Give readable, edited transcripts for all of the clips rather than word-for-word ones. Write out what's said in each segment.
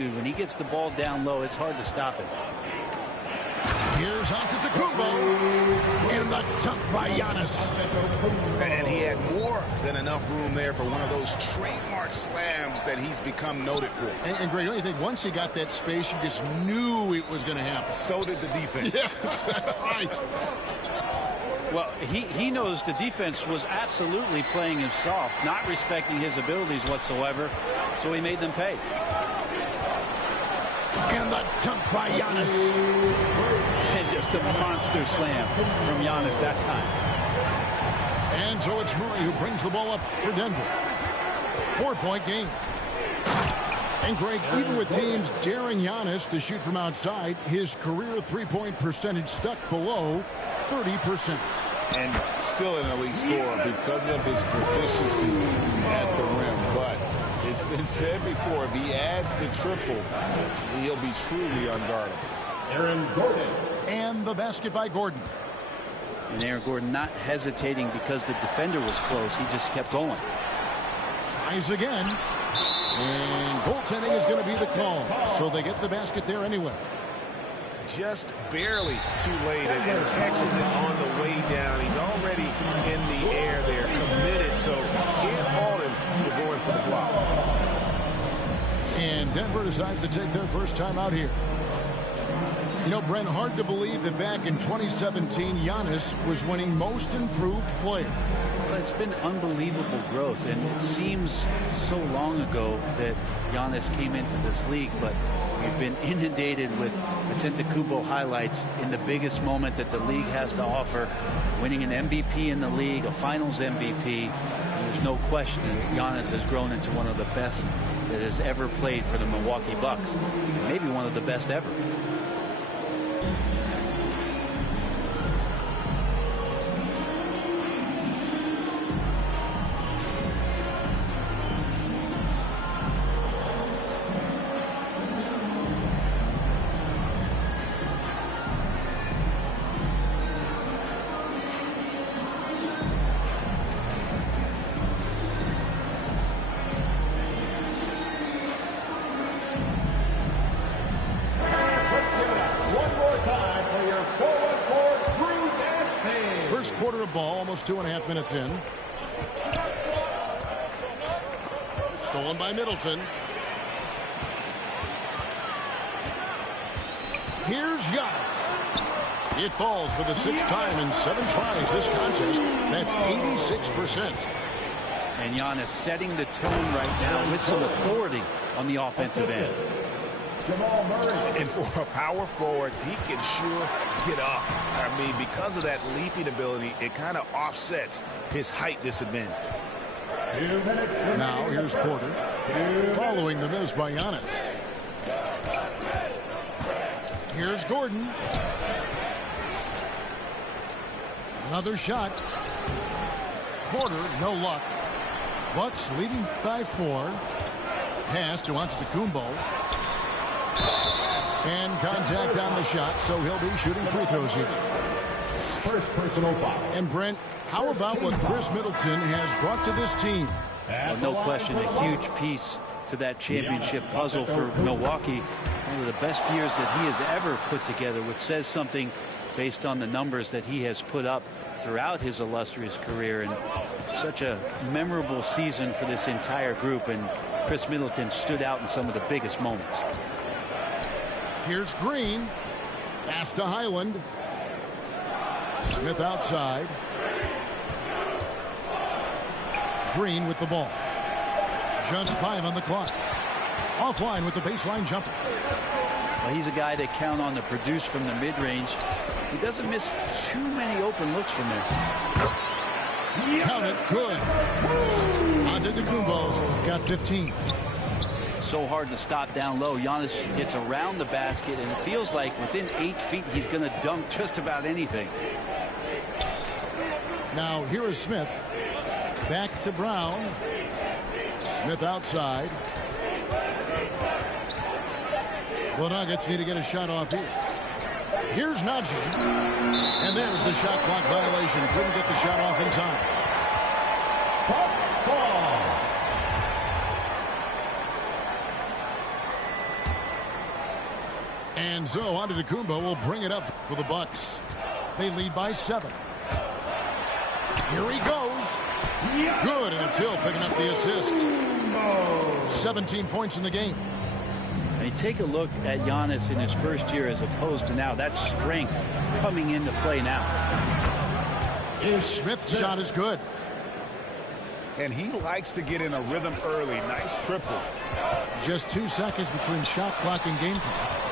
When he gets the ball down low, it's hard to stop it. Here's Antetokounmpo in the dunk by Giannis. And he had more than enough room there for one of those trademark slams that he's become noted for. And Greg, don't you think once he got that space, you just knew it was going to happen? So did the defense. Yeah, that's right. Well, he knows the defense was absolutely playing him soft, not respecting his abilities whatsoever, so he made them pay. And the dunk by Giannis. And just a monster slam from Giannis that time. And so it's Murray who brings the ball up for Denver. 4-point game. And Greg, even with teams daring Giannis to shoot from outside, his career three-point percentage stuck below 30%. And still an elite scorer because of his proficiency at the rim. But it's been said before, if he adds the triple, he'll be truly unguardable. Aaron Gordon. And the basket by Gordon. And Aaron Gordon not hesitating because the defender was close. He just kept going. Tries again. And goaltending is going to be the call. So they get the basket there anyway. Just barely too late and catches it on the way down. He's already in the air there, committed, so can't fault him for going for the block. And Denver decides to take their first time out here. You know, Brent, hard to believe that back in 2017, Giannis was winning most improved player. Well, it's been unbelievable growth, and it seems so long ago that Giannis came into this league, but we've been inundated with Antetokounmpo highlights in the biggest moment that the league has to offer, winning an MVP in the league, a finals MVP. And there's no question that Giannis has grown into one of the best that has ever played for the Milwaukee Bucks, maybe one of the best ever. Quarter of ball, almost 2.5 minutes in. Stolen by Middleton. Here's Giannis. It falls for the 6th time in 7 tries this contest. That's 86%. And Giannis setting the tone right now with some authority on the offensive end. And for a power forward, he can sure get up. I mean, because of that leaping ability, it kind of offsets his height disadvantage. Now here's Porter following the miss by Giannis. Here's Gordon. Another shot. Porter, no luck. Bucks leading by 4. Pass to Antetokounmpo. And contact on the shot, so he'll be shooting free throws here. First personal foul. And Brent, how about what Chris Middleton has brought to this team? Well, no question, a huge piece to that championship puzzle for Milwaukee. One of the best years that he has ever put together, which says something based on the numbers that he has put up throughout his illustrious career. And such a memorable season for this entire group, and Chris Middleton stood out in some of the biggest moments. Here's Green. Pass to Highland. Smith outside. Green with the ball. Just 5 on the clock. Offline with the baseline jumper. Well, he's a guy that count on to produce from the mid-range. He doesn't miss too many open looks from there. Count it. Good. Antetokounmpo's got 15. So hard to stop down low. Giannis gets around the basket, and it feels like within 8 feet he's going to dunk just about anything. Now here is Smith. Back to Brown. Smith outside. The Nuggets need to get a shot off here. Here's Najee. And there's the shot clock violation. Couldn't get the shot off in time. And so Antetokounmpo will bring it up for the Bucks. They lead by 7. Here he goes. Good, and it's Hill picking up the assist. 17 points in the game. And you take a look at Giannis in his first year as opposed to now. That's strength coming into play now. Smith's shot is good. And he likes to get in a rhythm early. Nice triple. Just 2 seconds between shot clock and game clock.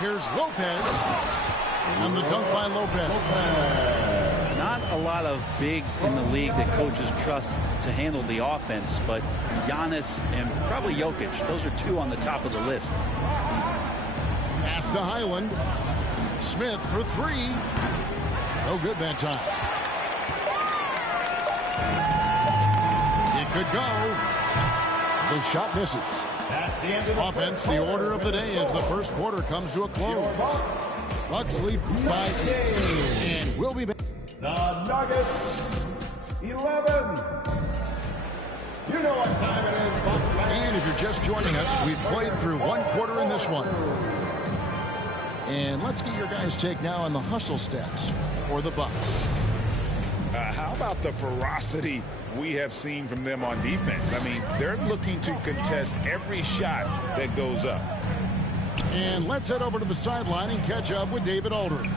Here's Lopez. And the dunk by Lopez. Not a lot of bigs in the league that coaches trust to handle the offense, but Giannis and probably Jokic, those are 2 on the top of the list. Pass to Highland. Smith for 3. No good that time. It could go. The shot misses. That's the end of the Offense, the order of the day as the first quarter comes to a close. Bucks lead by 8. And we'll be back. The Nuggets, 11. You know what time it is, Bucks fans. And if you're just joining us, we've played through 1 quarter in this one. And let's get your guys' take now on the hustle stats for the Bucks. How about the ferocity we have seen from them on defense? I mean, they're looking to contest every shot that goes up. And let's head over to the sideline and catch up with David Aldridge.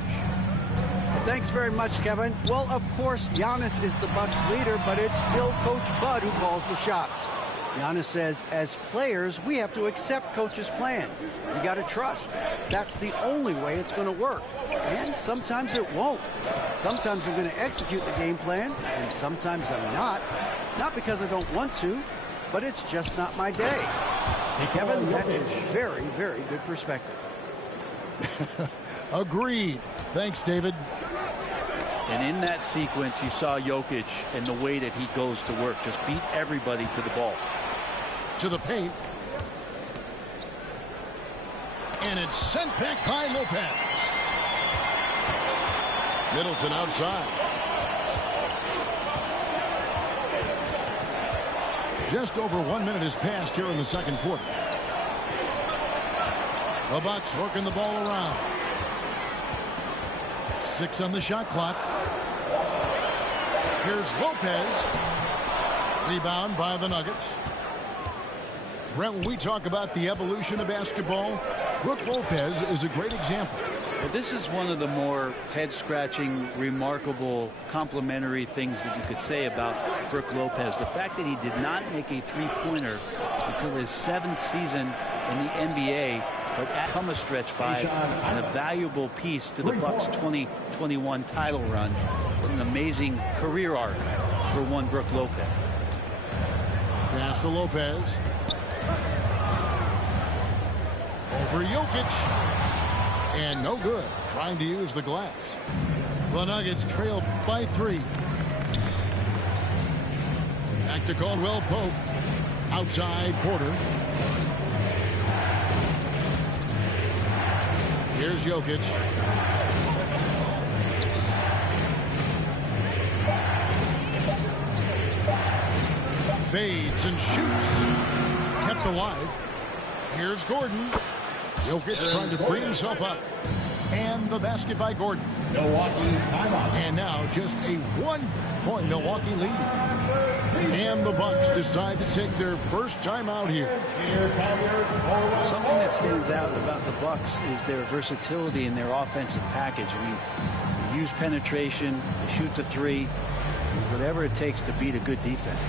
Thanks very much, Kevin. Well, of course, Giannis is the Bucks leader, but it's still Coach Bud who calls the shots. Giannis says, as players, we have to accept Coach's plan. You got to trust. That's the only way it's going to work. And sometimes it won't. Sometimes I'm going to execute the game plan, and sometimes I'm not. Not because I don't want to, but it's just not my day. Kevin, that is very, very good perspective. Agreed. Thanks, David. And in that sequence, you saw Jokic and the way that he goes to work. Just beat everybody to the ball. To the paint. And it's sent back by Lopez. Middleton outside. Just over 1 minute has passed here in the second quarter. The Bucks working the ball around. 6 on the shot clock. Here's Lopez. Rebound by the Nuggets. Brent, when we talk about the evolution of basketball, Brook Lopez is a great example. Well, this is one of the more head-scratching, remarkable, complimentary things that you could say about Brook Lopez. The fact that he did not make a three-pointer until his 7th season in the NBA, but come a stretch by and a valuable piece to the Bucks' 2021 title run. What an amazing career arc for one Brook Lopez. Pass to Lopez. Over Jokic. And no good. Trying to use the glass. The Nuggets trail by 3. Back to Caldwell Pope. Outside Porter. Here's Jokic. Fades and shoots. Kept alive. Here's Gordon. Jokic trying to free himself up. And the basket by Gordon. Milwaukee timeout. And now just a 1-point Milwaukee lead. And the Bucks decide to take their first timeout here. Something that stands out about the Bucks is their versatility in their offensive package. I mean, they use penetration, they shoot the three, whatever it takes to beat a good defense.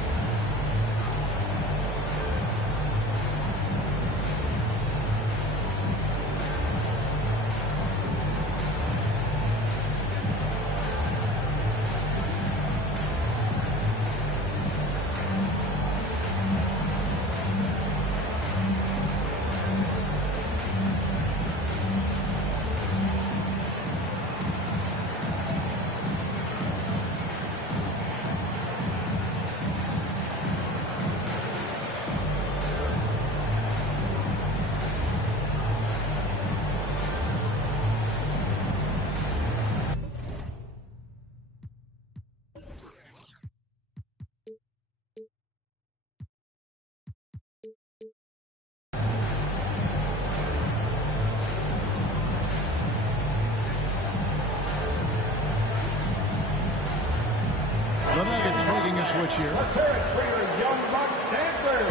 switch here. Let's hear it for your young Bucks dancers.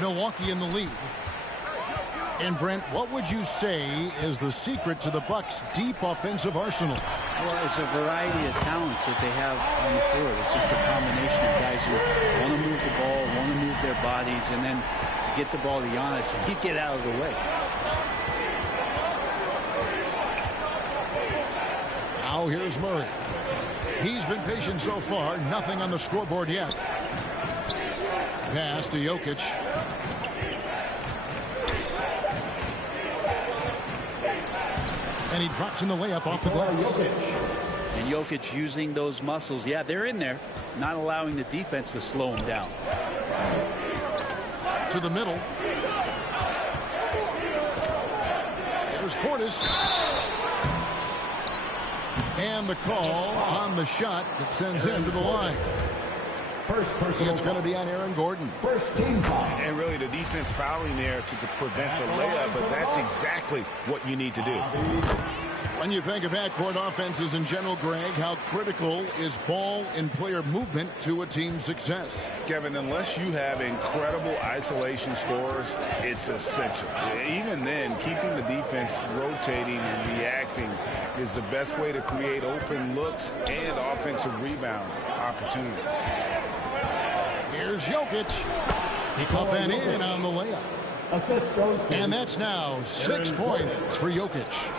Milwaukee in the lead. And Brent, what would you say is the secret to the Bucks' deep offensive arsenal? Well, it's a variety of talents that they have on the floor. It's just a combination of guys who want to move the ball, want to move their bodies, and then you get the ball to Giannis and he get out of the way. Now here's Murray. He's been patient so far. Nothing on the scoreboard yet. Pass to Jokic. And he drops in the layup off the glass. And Jokic using those muscles. Yeah, they're in there, not allowing the defense to slow him down. To the middle. There's Portis. And the call on the shot that sends him to the line. First personal. It's going to be on Aaron Gordon. First team foul. And really the defense fouling there to prevent the layup, but that's exactly what you need to do. When you think of half-court offenses in general, Greg, how critical is ball and player movement to a team's success? Kevin, unless you have incredible isolation scorers, it's essential. Even then, keeping the defense rotating and reacting is the best way to create open looks and offensive rebound opportunities. Here's Jokic. Up and in on the layup. Assist goes to. And that's now 6 points for Jokic.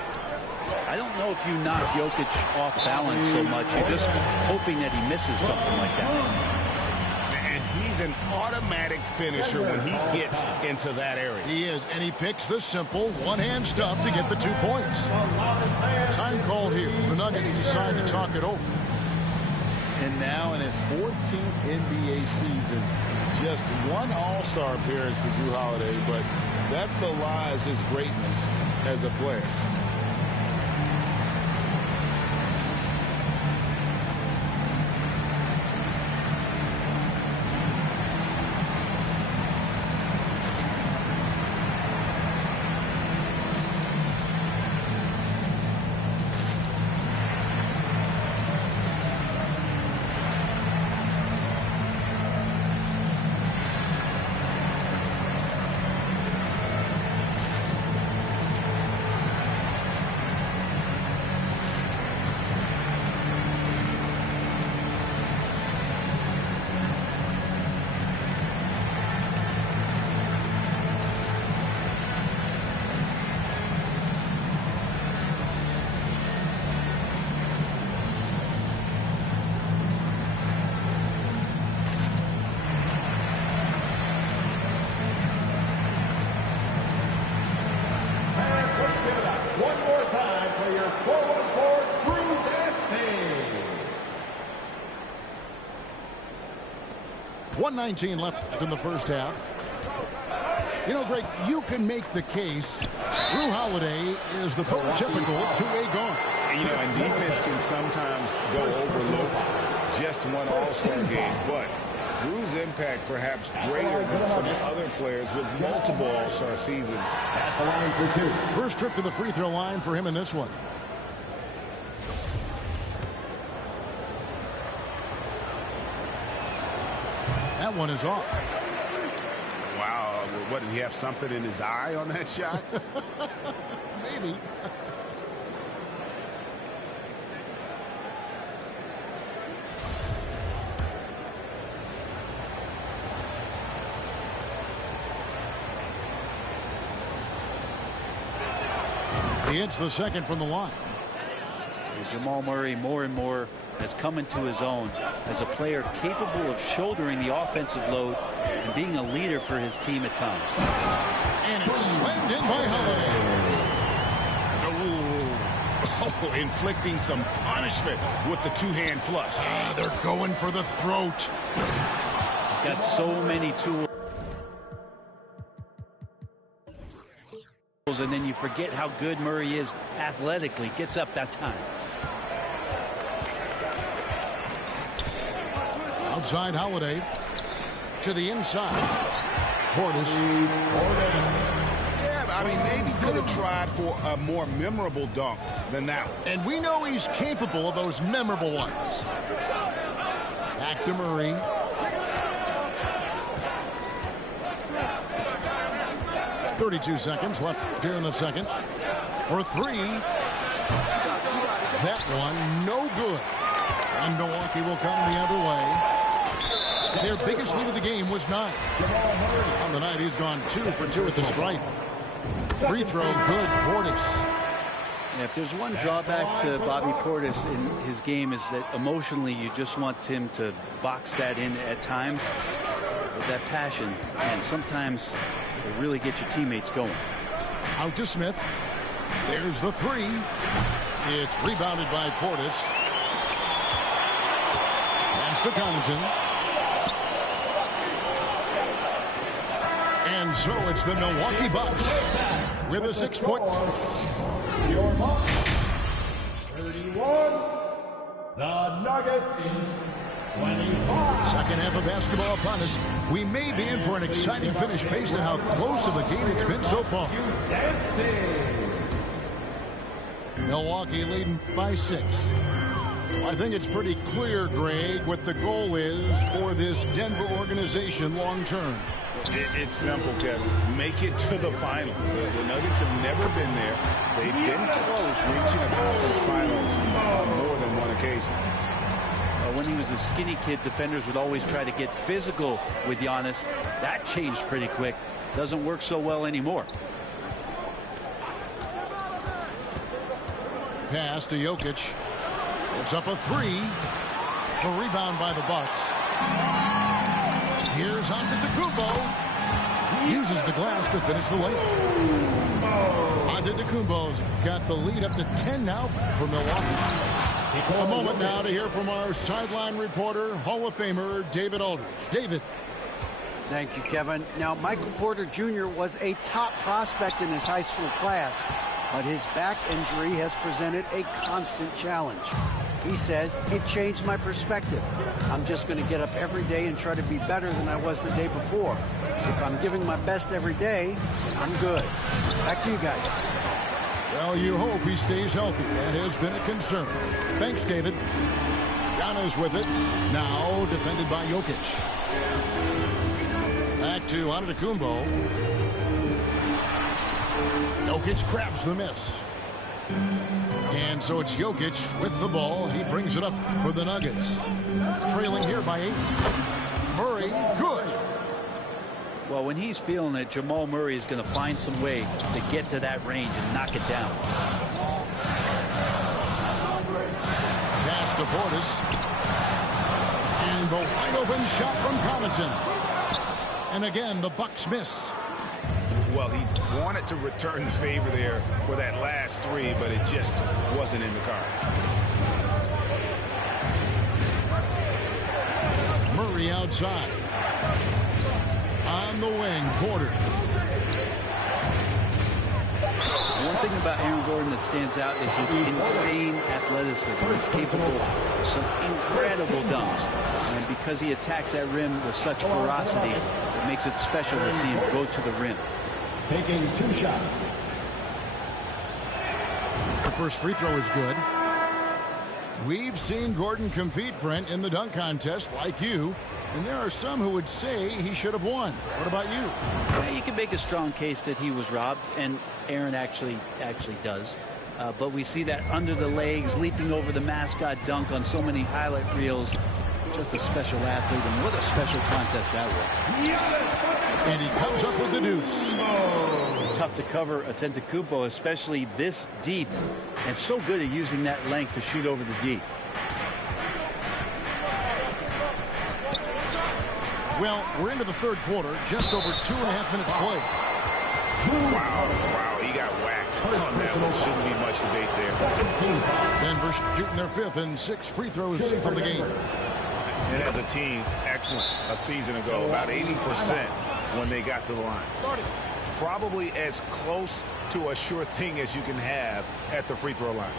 I don't know if you knock Jokic off balance so much. You're just hoping that he misses something like that. And he's an automatic finisher when he gets into that area. He is, and he picks the simple one-hand stuff to get the 2 points. Time called here. The Nuggets decide to talk it over. And now in his 14th NBA season, just one All-Star appearance for Jrue Holiday, but that belies his greatness as a player. One more time for your 414 Crew Dance Team. 1:19 left in the first half. You know, Greg, you can make the case Jrue Holiday is the prototypical two-way guard. You know, and defense can sometimes go overlooked just one All-Star game, but Jrue's impact perhaps greater than some other players with multiple All-Star seasons. At the line for two. First trip to the free throw line for him in this one. That one is off. Wow, what, did he have something in his eye on that shot? Maybe. He hits the second from the line. Jamal Murray more and more has come into his own as a player capable of shouldering the offensive load and being a leader for his team at times. And it's slammed in by Holiday. Oh, inflicting some punishment with the two-hand flush. They're going for the throat. He's got so many tools. And then you forget how good Murray is athletically. Gets up that time. Outside Holiday to the inside. Portis. Yeah, I mean, maybe could have tried for a more memorable dunk than that one. And we know he's capable of those memorable ones. Back to Murray. .32 seconds left here in the second. For three. That one, no good. And Milwaukee will come the other way. Their biggest lead of the game was 9. On the night, he's gone 2 for 2 at the stripe. Free throw, good. Portis. Yeah, if there's one drawback to Bobby Portis in his game is that emotionally you just want him to box that in at times with that passion, and sometimes it really get your teammates going. Out to Smith. There's the three. It's rebounded by Portis. Pass to Connaughton. And so it's the Milwaukee Bucks with a 6-point. Your mark. 31. The Nuggets. 25. Second half of basketball upon us. We may be in for an exciting finish based on how close of a game it's been so far. Milwaukee leading by 6. I think it's pretty clear, Greg, what the goal is for this Denver organization long term. It's simple, Kevin. Make it to the finals. The Nuggets have never been there. They've been close reaching a conference finals on more than one occasion. When he was a skinny kid, defenders would always try to get physical with Giannis. That changed pretty quick. Doesn't work so well anymore. Pass to Jokic. It's up a 3. The rebound by the Bucks. Here's Antetokounmpo. Uses the glass to finish the layup. Antetokounmpo's got the lead up to 10 now for Milwaukee. A moment now to hear from our sideline reporter, Hall of Famer David Aldridge. David. Thank you, Kevin. Now, Michael Porter Jr. was a top prospect in his high school class, but his back injury has presented a constant challenge. He says, it changed my perspective. I'm just going to get up every day and try to be better than I was the day before. If I'm giving my best every day, I'm good. Back to you guys. Well, you hope he stays healthy. That has been a concern. Thanks, David. Giannis with it. Now defended by Jokic. Back to Antetokounmpo. Jokic grabs the miss. And so it's Jokic with the ball. He brings it up for the Nuggets. Trailing here by 8. Murray, good. Well, when he's feeling it, Jamal Murray is going to find some way to get to that range and knock it down. Pass to Portis. And the wide open shot from Connaughton. And again, the Bucks miss. Well, he wanted to return the favor there for that last 3, but it just wasn't in the cards. Murray outside. On the wing, Porter. One thing about Aaron Gordon that stands out is his insane athleticism. He's capable of some incredible dunks. And because he attacks that rim with such ferocity, it makes it special to see him go to the rim. Taking 2 shots. The first free throw is good. We've seen Gordon compete, Brent, in the dunk contest like you. And there are some who would say he should have won. What about you? Yeah, you can make a strong case that he was robbed, and Aaron actually does. But we see that under the legs, leaping over the mascot dunk on so many highlight reels. Just a special athlete, and what a special contest that was. And he comes up with the deuce. Tough to cover Antetokounmpo, especially this deep, and so good at using that length to shoot over the deep. Well, we're into the third quarter, just over 2.5 minutes played. Wow, he got whacked on that one. Shouldn't be much debate there. Denver shooting their 5th and 6th free throws of the game. And as a team, excellent a season ago, about 80% when they got to the line. Probably as close to a sure thing as you can have at the free throw line.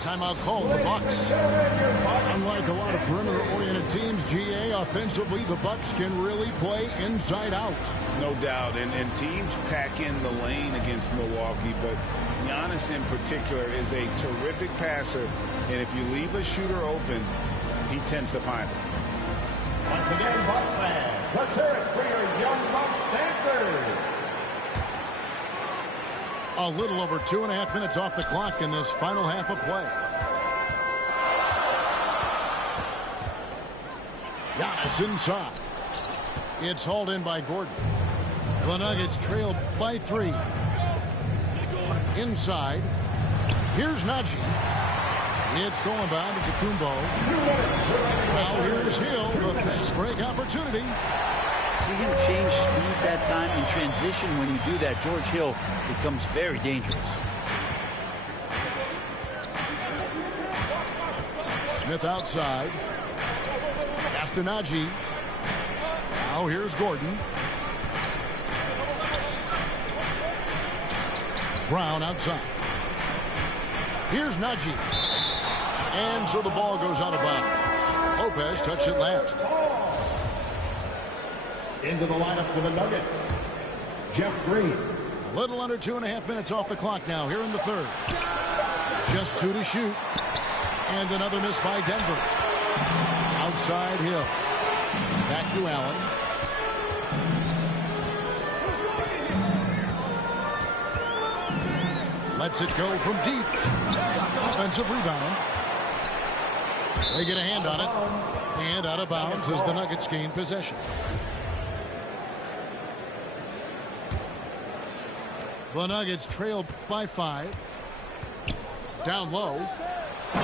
Timeout called the Bucks. Unlike a lot of perimeter-oriented teams, GA, offensively, the Bucks can really play inside out. No doubt, and teams pack in the lane against Milwaukee, but Giannis in particular is a terrific passer, and if you leave a shooter open, he tends to find it. Once again, Bucks fans, let's hear it for your young Bucks dancers. A little over 2.5 minutes off the clock in this final half of play. Giannis inside. It's hauled in by Gordon. The Nuggets trailed by 3. Inside. Here's Najee. It's stolen by Antetokounmpo. Now here's Hill, the fast break opportunity. See him change speed that time in transition. When you do that, George Hill becomes very dangerous. Smith outside. Pass to Najee. Now here's Gordon. Brown outside. Here's Najee. And so the ball goes out of bounds. Lopez touched it last. Into the lineup for the Nuggets, Jeff Green. A little under 2.5 minutes off the clock now here in the third. Just 2 to shoot. And another miss by Denver. Outside Hill. Back to Allen. Lets it go from deep. Offensive rebound. They get a hand on it. And out of bounds as the Nuggets gain possession. The Nuggets trail by 5. Down low.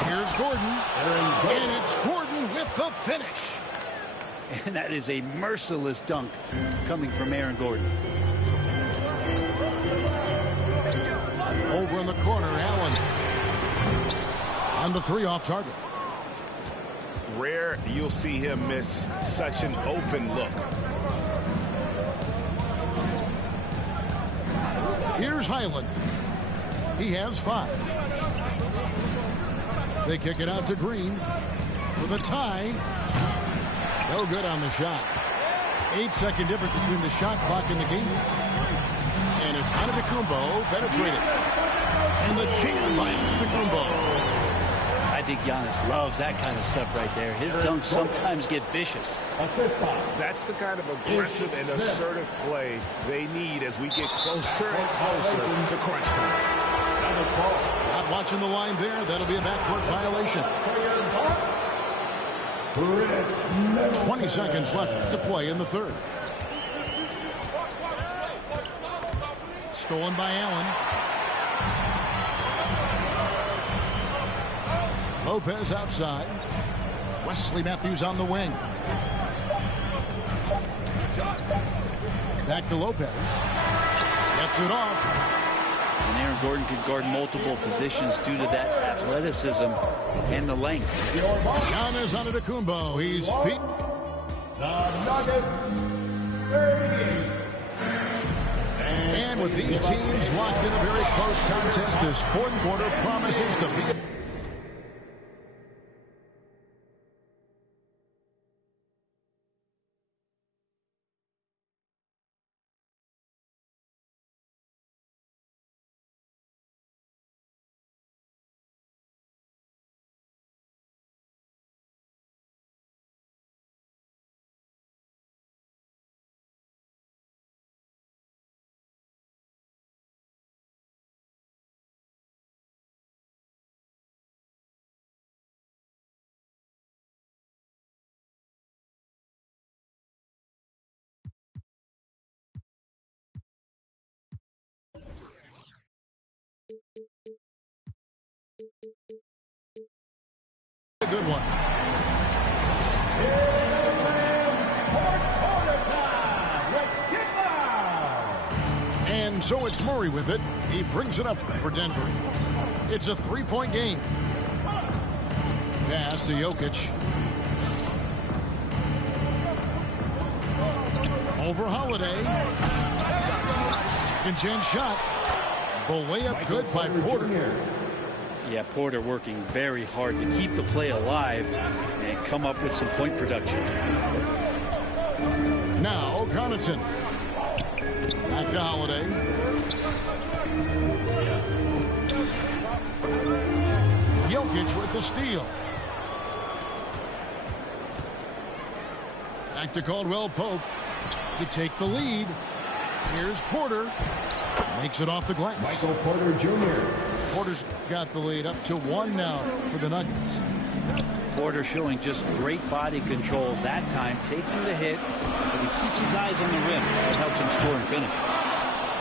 Here's Gordon. And it's Gordon with the finish. And that is a merciless dunk coming from Aaron Gordon. Over in the corner, Allen. On the 3 off target. Rare you'll see him miss such an open look. Here's Highland. He has 5. They kick it out to Green for the tie. No good on the shot. 8-second difference between the shot clock and the game. And it's Antetokounmpo penetrating. And the jam by Antetokounmpo. I think Giannis loves that kind of stuff right there. His dunks sometimes get vicious. That's the kind of aggressive and assertive play they need as we get closer and closer to crunch time. Not watching the line there. That'll be a backcourt violation. 20 seconds left to play in the third. Stolen by Allen. Lopez outside. Wesley Matthews on the wing. Back to Lopez. Gets it off. And Aaron Gordon can guard multiple positions due to that athleticism and the length. Giannis Antetokounmpo. He's feet. The Nuggets 38. And with these teams locked in a very close contest, this fourth quarter promises to be a good one. And so it's Murray with it. He brings it up for Denver. It's a 3-point game. Pass to Jokic. Over Holiday. Second chance shot. The layup good by Porter. Yeah, Porter working very hard to keep the play alive and come up with some point production. Now Connaughton. Back to Holiday. Jokic with the steal. Back to Caldwell Pope to take the lead. Here's Porter. Makes it off the glass. Michael Porter Jr. Porter's got the lead up to 1 now for the Nuggets. Porter showing just great body control that time, taking the hit, but he keeps his eyes on the rim. That helps him score and finish.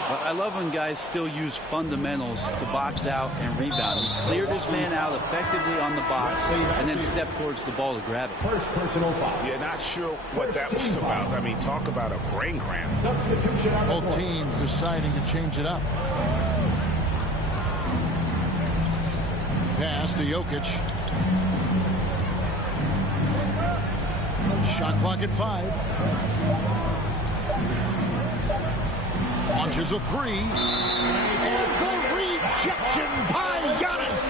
But I love when guys still use fundamentals to box out and rebound. He cleared his man out effectively on the box and then stepped towards the ball to grab it. First personal foul. Yeah, not sure what that was about. I mean, talk about a brain cramp. Substitution on the Both floor. teams deciding to change it up. Pass to Jokic. Shot clock at 5. Launches a 3. And the rejection by Giannis.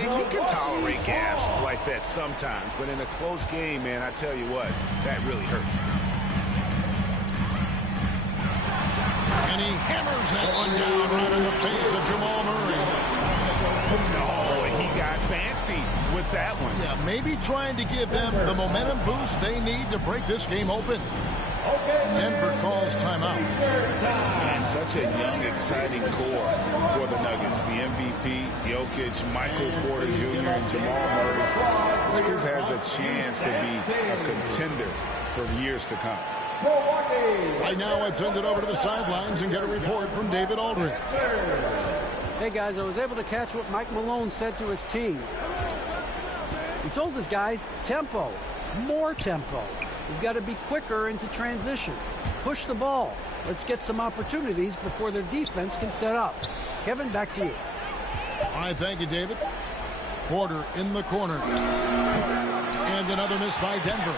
And you can tolerate gaffes like that sometimes, but in a close game, man, I tell you what, that really hurts. And he hammers that one down right in the face of Jamal Murray. Oh, he got fancy with that one. Yeah, maybe trying to give them the momentum boost they need to break this game open. Denver calls timeout. And such a young, exciting core for the Nuggets. The MVP, Jokic, Michael Porter Jr., and Jamal Murray. This group has a chance to be a contender for years to come. Right now, let's send it over to the sidelines and get a report from David Aldridge. Hey, guys, I was able to catch what Mike Malone said to his team. He told his guys, tempo, more tempo. We've got to be quicker into transition. Push the ball. Let's get some opportunities before their defense can set up. Kevin, back to you. All right, thank you, David. Porter in the corner. And another miss by Denver.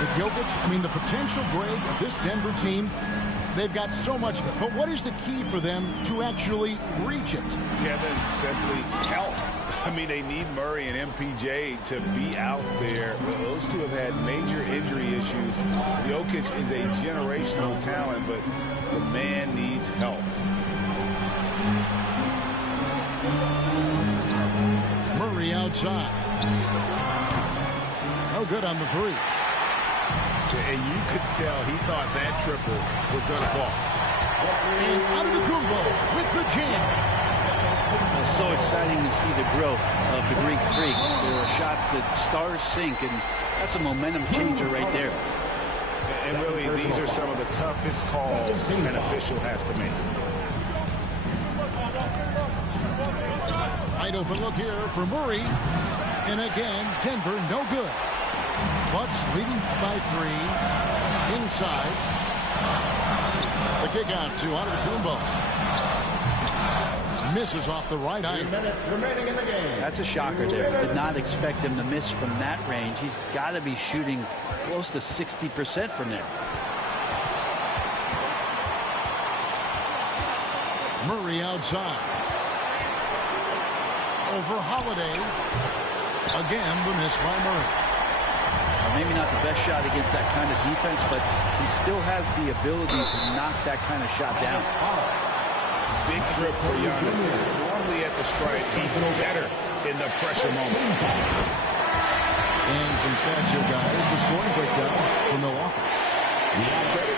With Jokic, I mean, the potential grade of this Denver team, they've got so much. But what is the key for them to actually reach it? Kevin, simply help. I mean, they need Murray and MPJ to be out there. Those two have had major injury issues. Jokic is a generational talent, but the man needs help. Murray outside. No good on the 3. And you could tell he thought that triple was going to fall. And Antetokounmpo with the jam. It's so exciting to see the growth of the Greek Freak. There are shots that stars sink, and that's a momentum changer right there. And really, these are some of the toughest calls an official has to make. Wide open look here for Murray. And again, Denver no good. Bucks leading by 3. Inside. The kick out to Antetokounmpo. Misses off the right eye. 3 minutes remaining in the game. That's a shocker there. Did not expect him to miss from that range. He's got to be shooting close to 60% from there. Murray outside. Over Holiday. Again, the miss by Murray. Maybe not the best shot against that kind of defense, but he still has the ability to knock that kind of shot down. Big trip for Giannis. Normally at the stripe, he's better in the pressure moment. And some stats here, guys. The scoring breakdown for Milwaukee.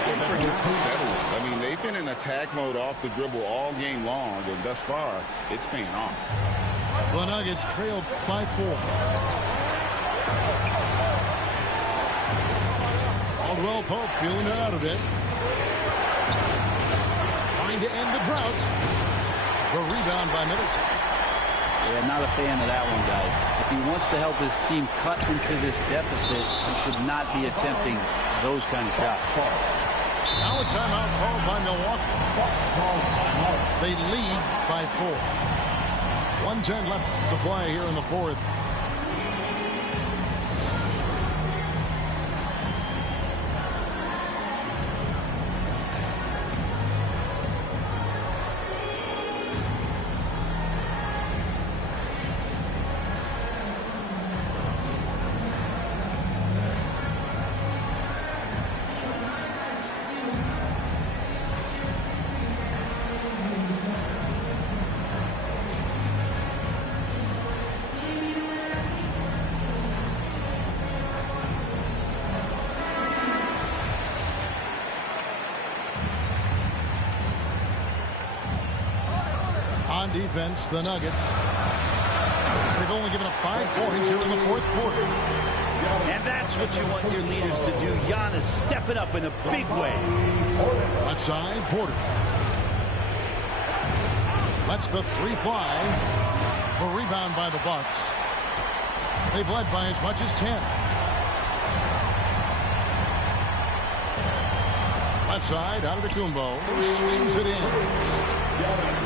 They're not settled. I mean, they've been in attack mode off the dribble all game long, and thus far, it's paying off. The Nuggets trailed by 4. Caldwell Pope feeling it out a bit. Trying to end the drought. The rebound by Middleton. Yeah, not a fan of that one, guys. If he wants to help his team cut into this deficit, he should not be attempting those kind of shots. Now a timeout called by Milwaukee. They lead by 4. 1:10 left to play here in the 4th. On defense, the Nuggets. They've only given up 5 points here in the fourth quarter. And that's what you want your leaders to do. Giannis stepping up in a big way. Left side, Porter. Lets the three fly. The rebound by the Bucks. They've led by as much as 10. Left side, Antetokounmpo swings it in.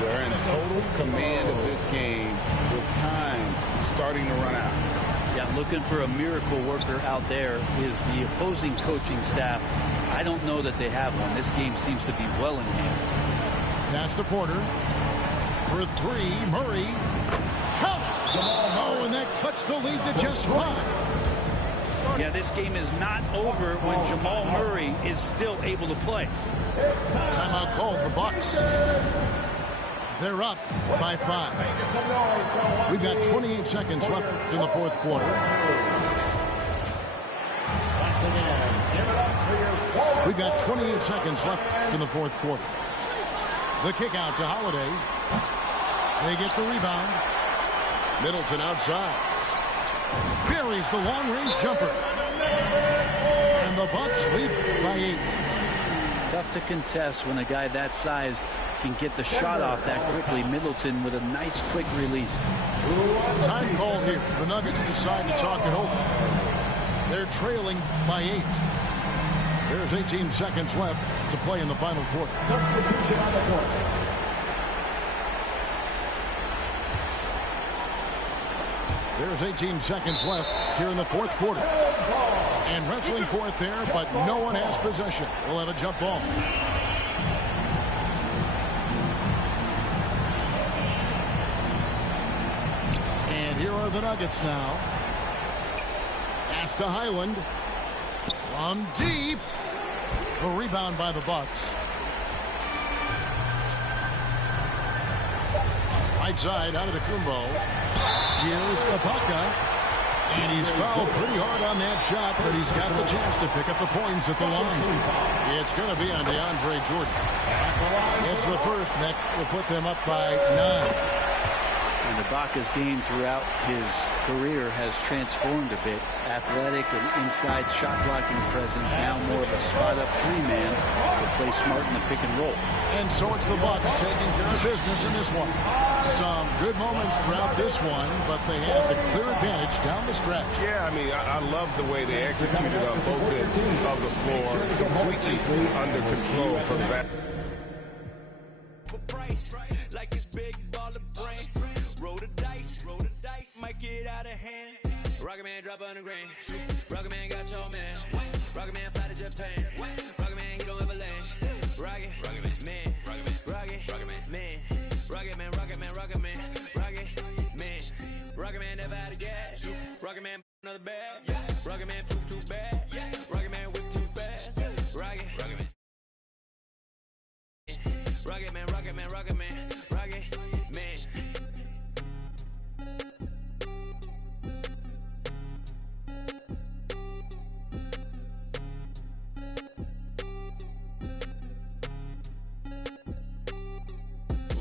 They're in total command of this game with time starting to run out. Yeah, looking for a miracle worker out there is the opposing coaching staff. I don't know that they have one. This game seems to be well in hand. Pass to Porter. For 3, Murray. Count it! Oh, and that cuts the lead to just 5. Yeah, this game is not over when Jamal Murray is still able to play. Timeout called, the Bucks. They're up by 5. We've got 28 seconds left in the fourth quarter. We've got 28 seconds left in the fourth quarter. The kick out to Holiday. They get the rebound. Middleton outside. Buries the long-range jumper. And the Bucks lead by 8. Tough to contest when a guy that size can get the shot off that quickly. Middleton with a nice quick release. Time call here. The Nuggets decide to talk it over. They're trailing by 8. There's 18 seconds left to play in the final quarter. Substitution on the court. There's 18 seconds left here in the fourth quarter. And wrestling for it there, but no one has possession. We'll have a jump ball. And here are the Nuggets now. Pass to Highland. From deep. The rebound by the Bucks. Right side, Antetokounmpo. Here's Ibaka. And he's fouled pretty hard on that shot, but he's got the chance to pick up the points at the line. It's going to be on DeAndre Jordan. It's the first that will put them up by 9. And Ibaka's game throughout his career has transformed a bit. Athletic and inside shot blocking presence. Now more of a spot-up 3-man to play smart in the pick and roll. And so it's the Bucks taking care of business in this one. Some good moments throughout this one, but they had the clear advantage down the stretch. Yeah, I mean, I love the way they executed on both ends of the floor. Completely under control from that. Like it's big ball of brain. Roll the dice, might get out of hand. Rocket Man drop on the grain. Rocket Man got your man. Rocket Man fly to Japan. Rocket Man, he don't ever land. Rocket Man, Rocket Man, Rocket Man, Rocket Man, Rocket Man, Rocket Man, Rocket Man never out of gas. Rocket Man another bag. Rocket Man too bad. Rocket Man whip too fast. Rocket Man. Rocket Man, Rocket Man, Rocket Man, Rocket Man.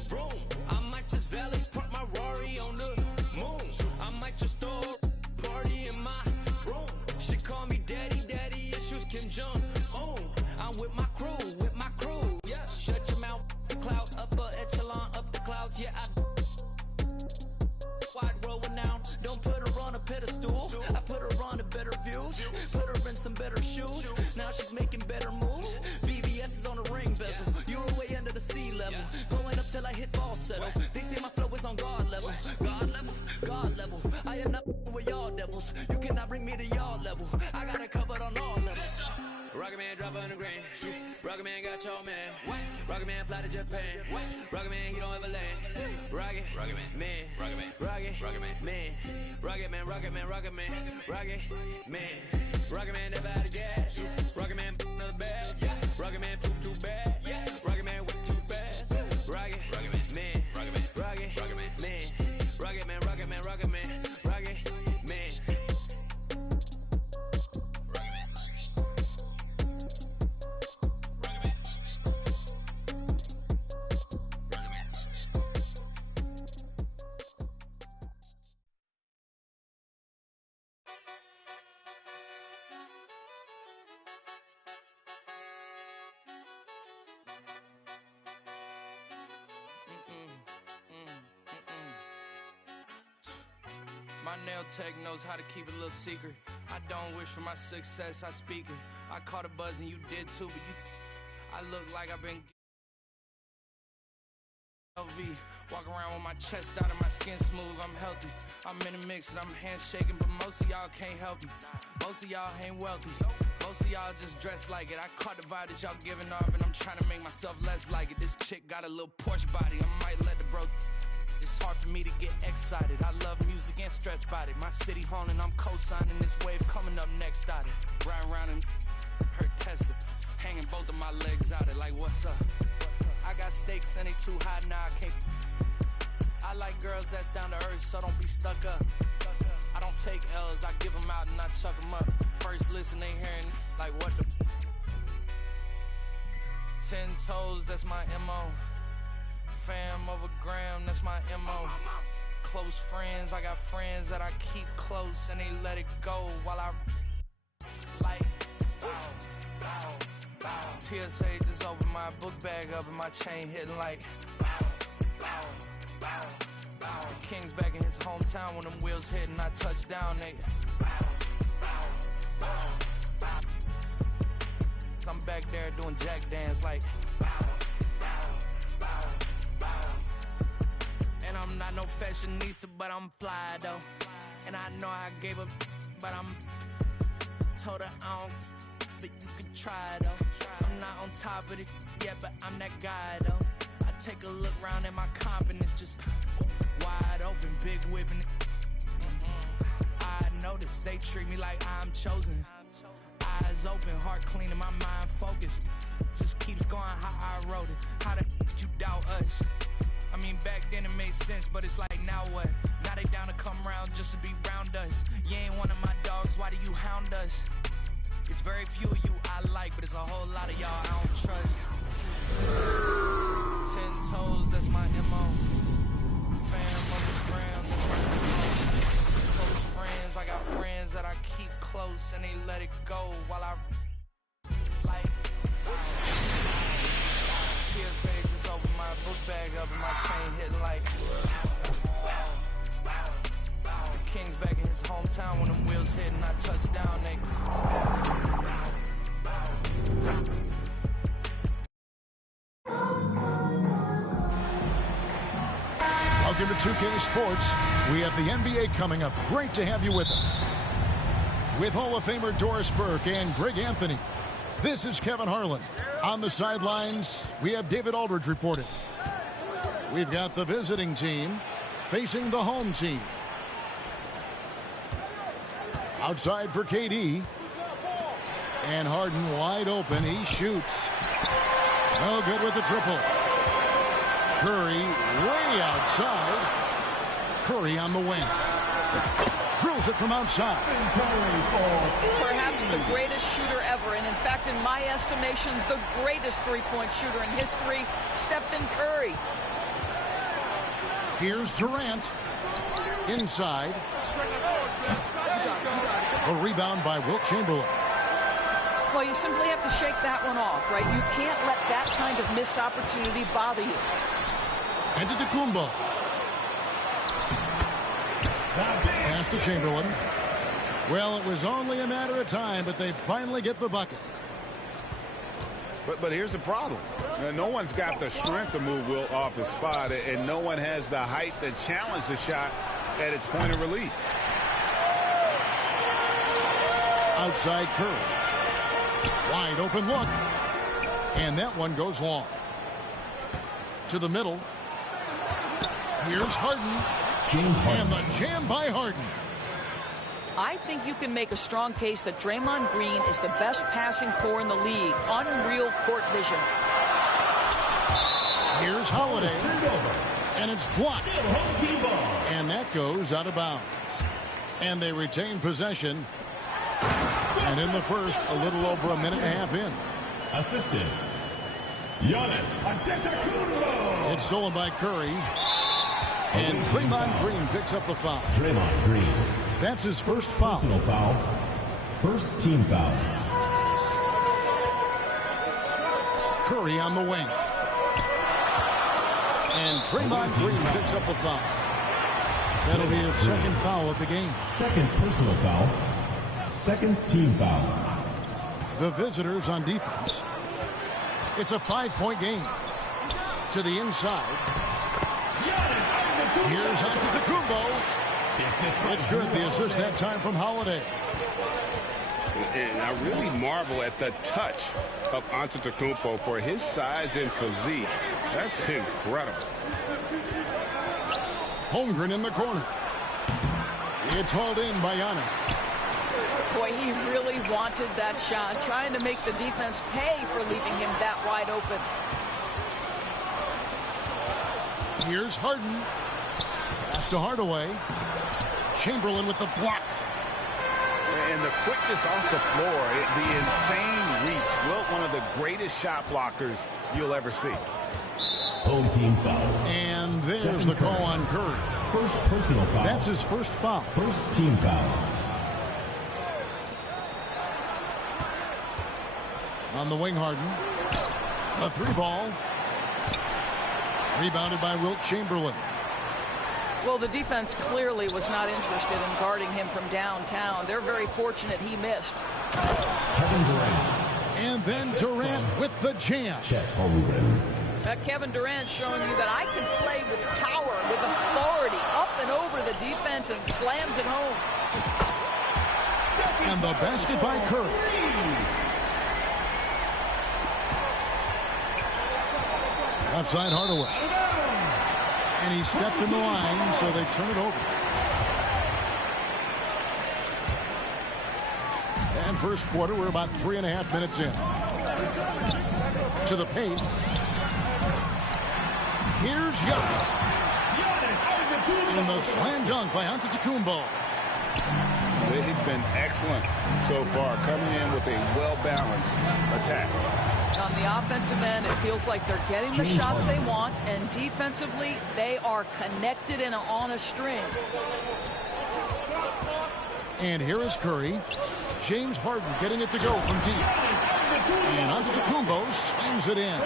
Vroom, I might just valet park my Rari on the moon. I might just throw a party in my room. She call me daddy, issues Kim Jong. Oh, I'm with my crew, Yeah, shut your mouth. Cloud upper echelon up the clouds, yeah, wide rolling down, don't put her on a pedestal. I put her on a better views, put her in some better shoes. Now she's making better moves. VVS is on the ring bezel. You're way under the sea level, going up till I hit falsetto. They say my flow is on God level. I am not with y'all devils. You cannot bring me to y'all level. I got it covered on all levels. Rocket Man drop on the grain. Rocket Man got your man. Rocket Man fly to Japan. Rocket Man, he don't ever land. Rocket Man, Rocket Man, Rocket Man, Rocket Man, Rocket Man, Rocket Man, Rocket Man, Rocket Man never out of gas. Rocket Man another bag. Rocket Man too bad. Rocket Man whip too fast. Rocket Man, Rocket Man, Rocket Man, Rocket Man, Rocket Man, Rocket Man, Rocket Man. My nail tech knows how to keep it a little secret. I don't wish for my success, I speak it. I caught a buzz and you did too, but I look like I've been LV. Walk around with my chest out and my skin smooth, I'm healthy. I'm in the mix and I'm handshaking, but most of y'all can't help me. Most of y'all ain't wealthy. Most of y'all just dress like it. I caught the vibe that y'all giving off and I'm trying to make myself less like it. This chick got a little Porsche body, I might let the bro. It's hard for me to get excited. I love music and stress about it. My city haunting, I'm co-signing this wave coming up next out it. Riding around and her Tesla, hanging both of my legs out it like what's up? I got stakes and they too high now, I can't. I like girls that's down to earth, so don't be stuck up. I don't take L's, I give them out and I chuck them up. First listen, they hearing like what the 10 toes, that's my MO. Fam over gram, that's my MO. Close friends, I got friends that I keep close and they let it go while I like TSA just opened my book bag up and my chain hitting like King's back in his hometown when them wheels hit and I touch down, they I'm back there doing jack dance like and I'm not no fashionista, but I'm fly though. And I know I gave up, but I'm told her I don't, but you can try though. I'm not on top of it yet, but I'm that guy though. I take a look around at my confidence, just wide open, big whipping. I notice they treat me like I'm chosen. Eyes open, heart clean, and my mind focused. Just keeps going how I wrote it. How the could you doubt us? I mean, back then it made sense, but it's like, now what? Now they down to come round just to be round us. You ain't one of my dogs, why do you hound us? It's very few of you I like, but it's a whole lot of y'all I don't trust. 10 toes, that's my MO. Fam on the ground, that's my MO. Close friends, I got friends that I keep close and they let it go while I like TSA just opened my book bag up and my chain hitting like the King's back in his hometown when them wheels hit and I touch down, they Welcome to 2K Sports. We have the NBA coming up. Great to have you with us. With Hall of Famer Doris Burke and Greg Anthony, this is Kevin Harlan. On the sidelines, we have David Aldridge reporting. We've got the visiting team facing the home team. Outside for KD. And Harden wide open. He shoots. No good with the triple. Curry way outside. Curry on the wing. Drills it from outside. Perhaps the greatest shooter ever, and in fact, in my estimation, the greatest three-point shooter in history, Stephen Curry. Here's Durant. Inside. A rebound by Wilt Chamberlain. Well, you simply have to shake that one off, right? You can't let that kind of missed opportunity bother you. Antetokounmpo. Pass to Chamberlain. Well, it was only a matter of time, but they finally get the bucket. But here's the problem. No one's got the strength to move Wilt off his spot, and no one has the height to challenge the shot at its point of release. Outside Curry. Wide open look. And that one goes long. To the middle. Here's Harden. James Harden. And the jam by Harden. I think you can make a strong case that Draymond Green is the best passing four in the league. Unreal court vision. Here's Holiday. And it's blocked. And that goes out of bounds. And they retain possession. And in the first, a little over a minute and a half in. Assisted. Giannis Antetokounmpo. It's stolen by Curry. And Draymond Green picks up the foul. Draymond Green. That's his first foul. Personal foul. First team foul. Curry on the wing. And Draymond Green picks up the foul. That'll be his second foul of the game. Second personal foul. Second team foul. The visitors on defense. It's a 5-point game. To the inside. Here's Antetokounmpo. It's good. The assist that time from Holiday. And I really marvel at the touch of Antetokounmpo for his size and physique. That's incredible. Holmgren in the corner. It's hauled in by Giannis. Boy, he really wanted that shot, trying to make the defense pay for leaving him that wide open. Here's Harden. Pass to Hardaway. Chamberlain with the block. And the quickness off the floor, the insane reach. Wilt, one of the greatest shot blockers you'll ever see. Home team foul. And there's the call on Curry. First personal foul. That's his first foul. First team foul. On the wing, Harden. A 3-ball. Rebounded by Wilt Chamberlain. Well, the defense clearly was not interested in guarding him from downtown. They're very fortunate he missed. Kevin Durant. And then Durant with the jam. Chet Holmgren. Kevin Durant showing you that I can play with power, with authority, up and over the defense and slams it home. And the basket by Curry. Outside Hardaway. And he stepped in the line, so they turn it over. And first quarter, we're about 3.5 minutes in. To the paint. Here's Giannis. And the slam dunk by Antetokounmpo. They've been excellent so far, coming in with a well-balanced attack. On the offensive end, it feels like they're getting the shots they want, and defensively, they are connected and on a string. And here is Curry. James Harden getting it to go from deep. And Antetokounmpo slams it in.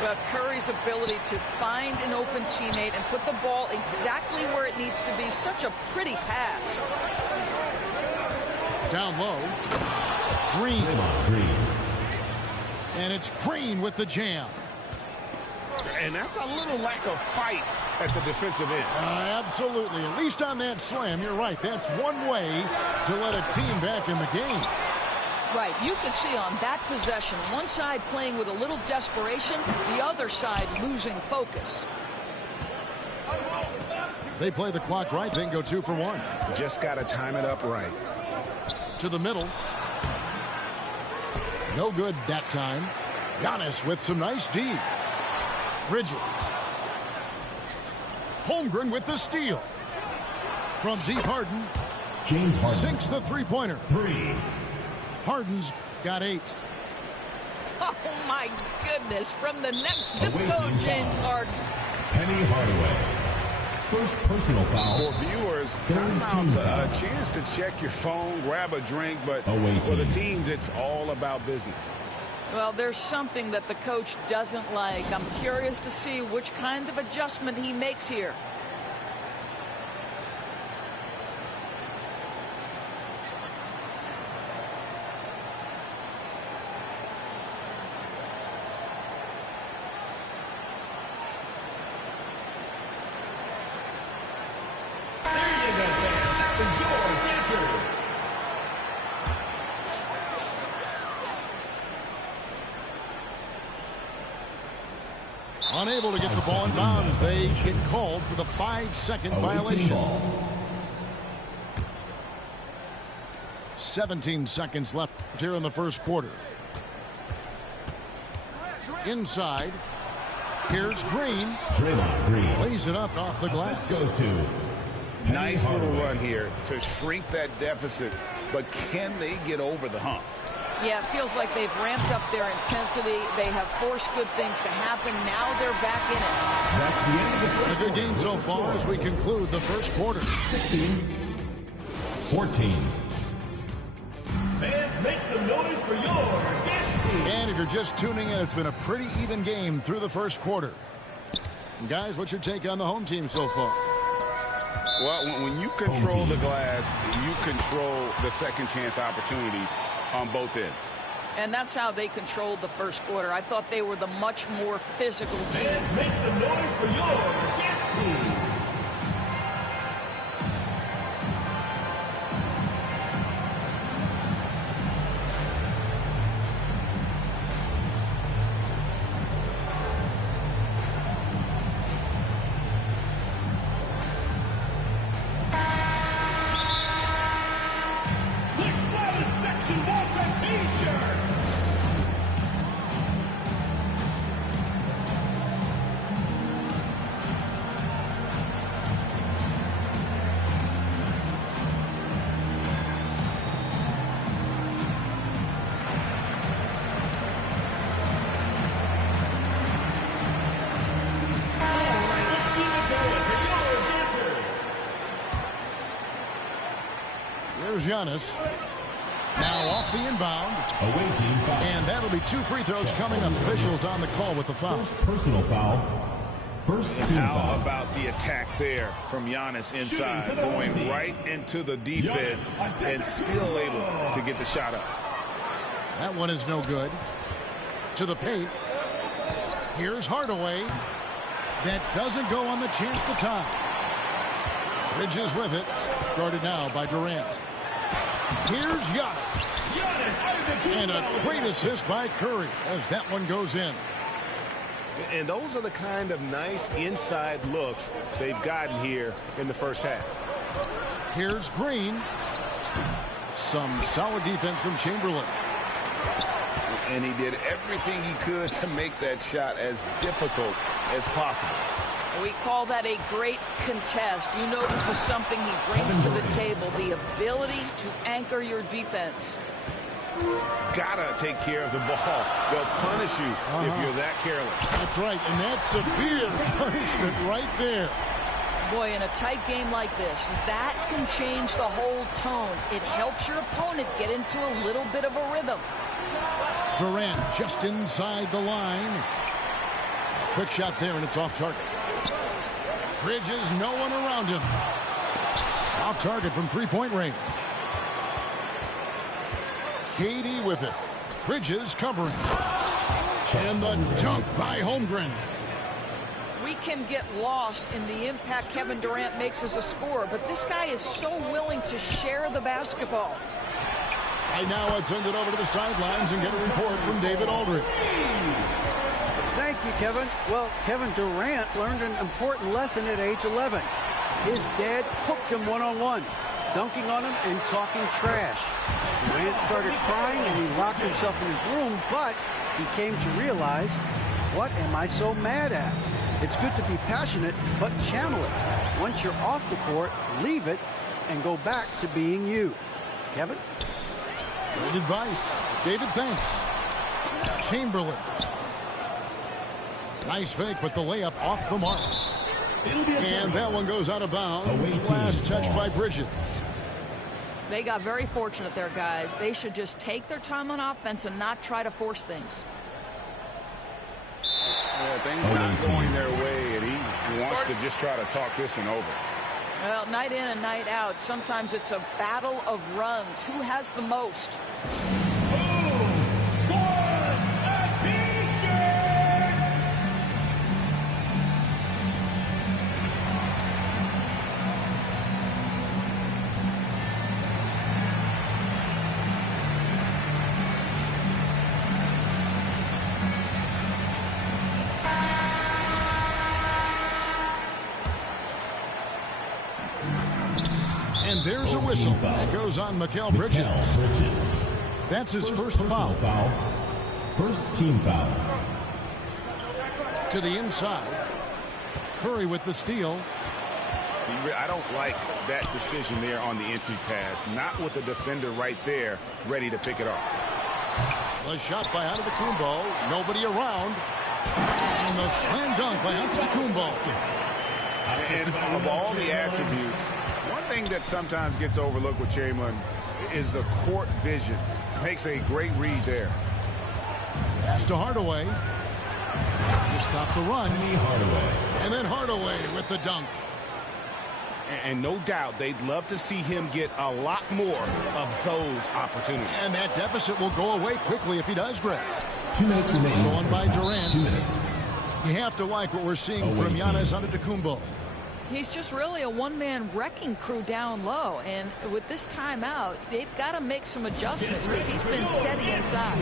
But Curry's ability to find an open teammate and put the ball exactly where it needs to be, such a pretty pass. Down low. Green. And it's Green with the jam. And that's a little lack of fight at the defensive end. Absolutely. At least on that slam, you're right. That's one way to let a team back in the game. Right. You can see on that possession, one side playing with a little desperation, the other side losing focus. They play the clock right, they can go 2 for 1. Just got to time it up right. To the middle. No good that time. Giannis with some nice D. Bridges. Holmgren with the steal. From deep, Harden. James Harden sinks the three-pointer. 3. Harden's got 8. Oh, my goodness. From the next zip code, James Harden. Penny Hardaway. First personal foul. For viewers, timeout's a chance to check your phone, grab a drink, but for the teams, it's all about business. Well, there's something that the coach doesn't like. I'm curious to see which kind of adjustment he makes here. Unable to get the ball in bounds. They get called for the 5-second violation. 17 seconds left here in the first quarter. Inside. Here's Green. Green Lays it up off the glass. Goes to nice little run here to shrink that deficit, but can they get over the hump? Yeah, it feels like they've ramped up their intensity. They have forced good things to happen. Now they're back in it. That's the end of the first quarter. A good game so far as we conclude the first quarter. 16-14. Fans, make some noise for your dance team. And if you're just tuning in, it's been a pretty even game through the first quarter. And guys, what's your take on the home team so far? Well, when you control the glass, you control the second chance opportunities on both ends. And that's how they controlled the first quarter. I thought they were the much more physical team. Fans, make some noise for your dance team. There's Giannis. Now off the inbound. Away team foul. And that'll be 2 free throws coming up. Officials on the call with the foul. First personal foul. First team How foul. about the attack there from Giannis inside, going right into the defense and still able to get the shot up. That one is no good. To the paint. Here's Hardaway. That doesn't go on the chance to tie. Bridges with it. Guarded now by Durant. Here's Giannis. And a great assist by Curry as that one goes in. And those are the kind of nice inside looks they've gotten here in the first half. Here's Green. Some solid defense from Chamberlain. And he did everything he could to make that shot as difficult as possible. We call that a great contest. You know this is something he brings to the table, the ability to anchor your defense. Gotta take care of the ball. They'll punish you if you're that careless. That's right, and that's severe punishment right there. Boy, in a tight game like this, that can change the whole tone. It helps your opponent get into a little bit of a rhythm. Durant just inside the line. Quick shot there, and it's off target. Bridges, no one around him. Off target from three-point range. Katie with it. Bridges covering. And the dunk by Holmgren. We can get lost in the impact Kevin Durant makes as a scorer, but this guy is so willing to share the basketball. Right now, I'd send it over to the sidelines and get a report from David Aldridge. Thank you, Kevin. Well, Kevin Durant learned an important lesson at age 11. His dad cooked him one-on-one, dunking on him and talking trash. Durant started crying and he locked himself in his room, but he came to realize, what am I so mad at? It's good to be passionate, but channel it. Once you're off the court, leave it and go back to being you. Kevin? Good advice. David, thanks. Chamberlain. Nice fake, but the layup off the mark. And that one goes out of bounds. Last touch by Bridges. They got very fortunate there, guys. They should just take their time on offense and not try to force things. Yeah, things not going their way, and he wants to just try to talk this one over. Well, night in and night out, sometimes it's a battle of runs. Who has the most? And there's a whistle. That goes on Mikal Bridges. That's his first foul. First team foul. To the inside. Curry with the steal. I don't like that decision there on the entry pass. Not with the defender right there ready to pick it off. The shot by Antetokounmpo. Nobody around. And the slam dunk by Antetokounmpo. And of all the attributes, one thing that sometimes gets overlooked with Chamberlain is the court vision. Makes a great read there. Pass to Hardaway. To stop the run. Hardaway. And then Hardaway with the dunk. And no doubt they'd love to see him get a lot more of those opportunities. And that deficit will go away quickly if he does, Greg. 2 minutes remaining. Going by Durant. 2 minutes. You have to like what we're seeing from Giannis Antetokounmpo. He's just really a one-man wrecking crew down low. And with this timeout, they've got to make some adjustments because he's been steady inside.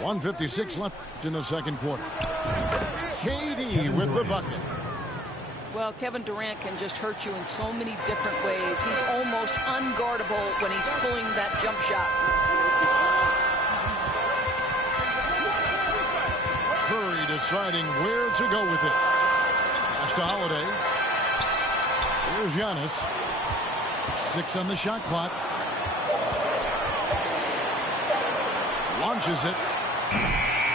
.156 left in the second quarter. KD with the bucket. Well, Kevin Durant can just hurt you in so many different ways. He's almost unguardable when he's pulling that jump shot. Curry deciding where to go with it. Pass to Holiday. Here's Giannis. 6 on the shot clock. Launches it.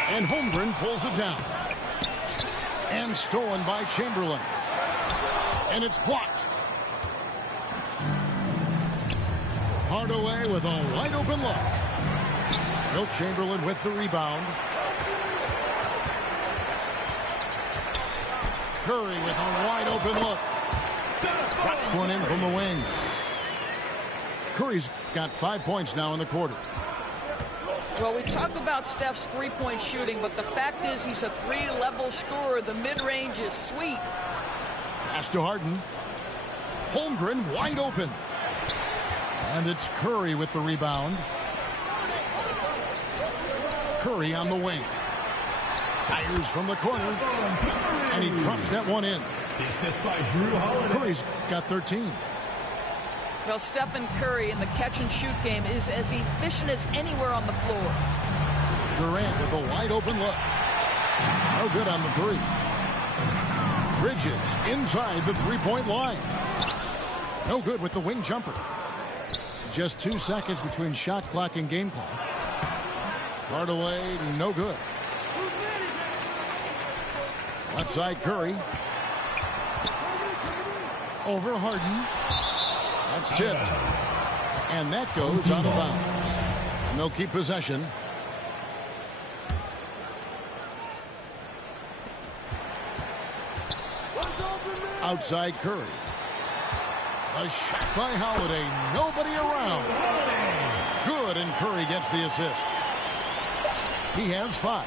And Holmgren pulls it down. And stolen by Chamberlain. And it's blocked. Hardaway with a wide open look. Wilt Chamberlain with the rebound. Curry with a wide open look. Drops one in from the wing. Curry's got 5 points now in the quarter. Well, we talk about Steph's three-point shooting, but the fact is he's a three-level scorer. The mid-range is sweet. Pass to Harden. Holmgren wide open. And it's Curry with the rebound. Curry on the wing. Fires from the corner. And he drops that one in. Assist by Drew Holiday. Curry's got 13. Well, Stephen Curry in the catch-and-shoot game is as efficient as anywhere on the floor. Durant with a wide open look. No good on the three. Bridges inside the three-point line. No good with the wing jumper. Just 2 seconds between shot clock and game clock. Hardaway, no good. Left side Curry. Over Harden. That's tipped. And that goes out of bounds. And they'll keep possession. Outside Curry. A shot by Holiday. Nobody around. Good, and Curry gets the assist. He has 5.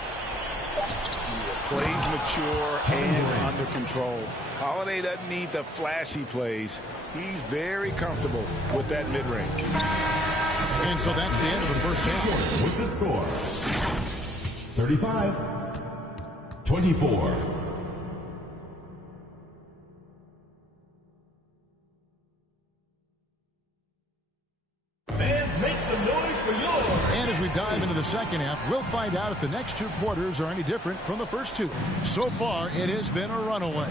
Plays mature and under control. Holiday doesn't need the flashy plays. He's very comfortable with that mid-range. And so that's the end of the first half. With the score, 35-24. Fans, make some noise for yours. And as we dive into the second half, we'll find out if the next 2 quarters are any different from the first 2. So far, it has been a runaway.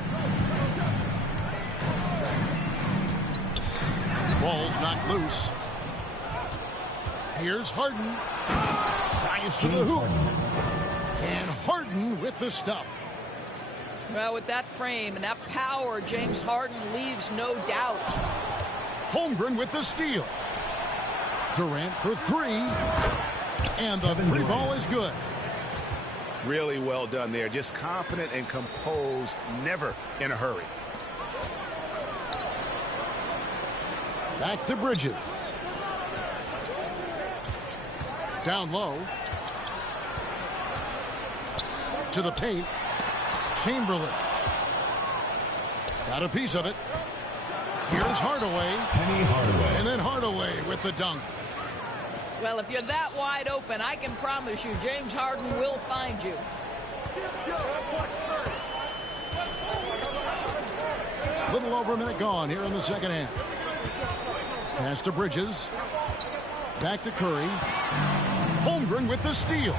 Ball's knocked loose. Here's Harden. Drives to the hoop. And Harden with the stuff. Well, with that frame and that power, James Harden leaves no doubt. Holmgren with the steal. Durant for 3. And the 3 ball is good. Really well done there. Just confident and composed, never in a hurry. Back to Bridges. Down low. To the paint. Chamberlain. Got a piece of it. Here's Hardaway. Penny Hardaway. And then Hardaway with the dunk. Well, if you're that wide open, I can promise you James Harden will find you. Little over a minute gone here in the second half. Pass to Bridges. Back to Curry. Holmgren with the steal.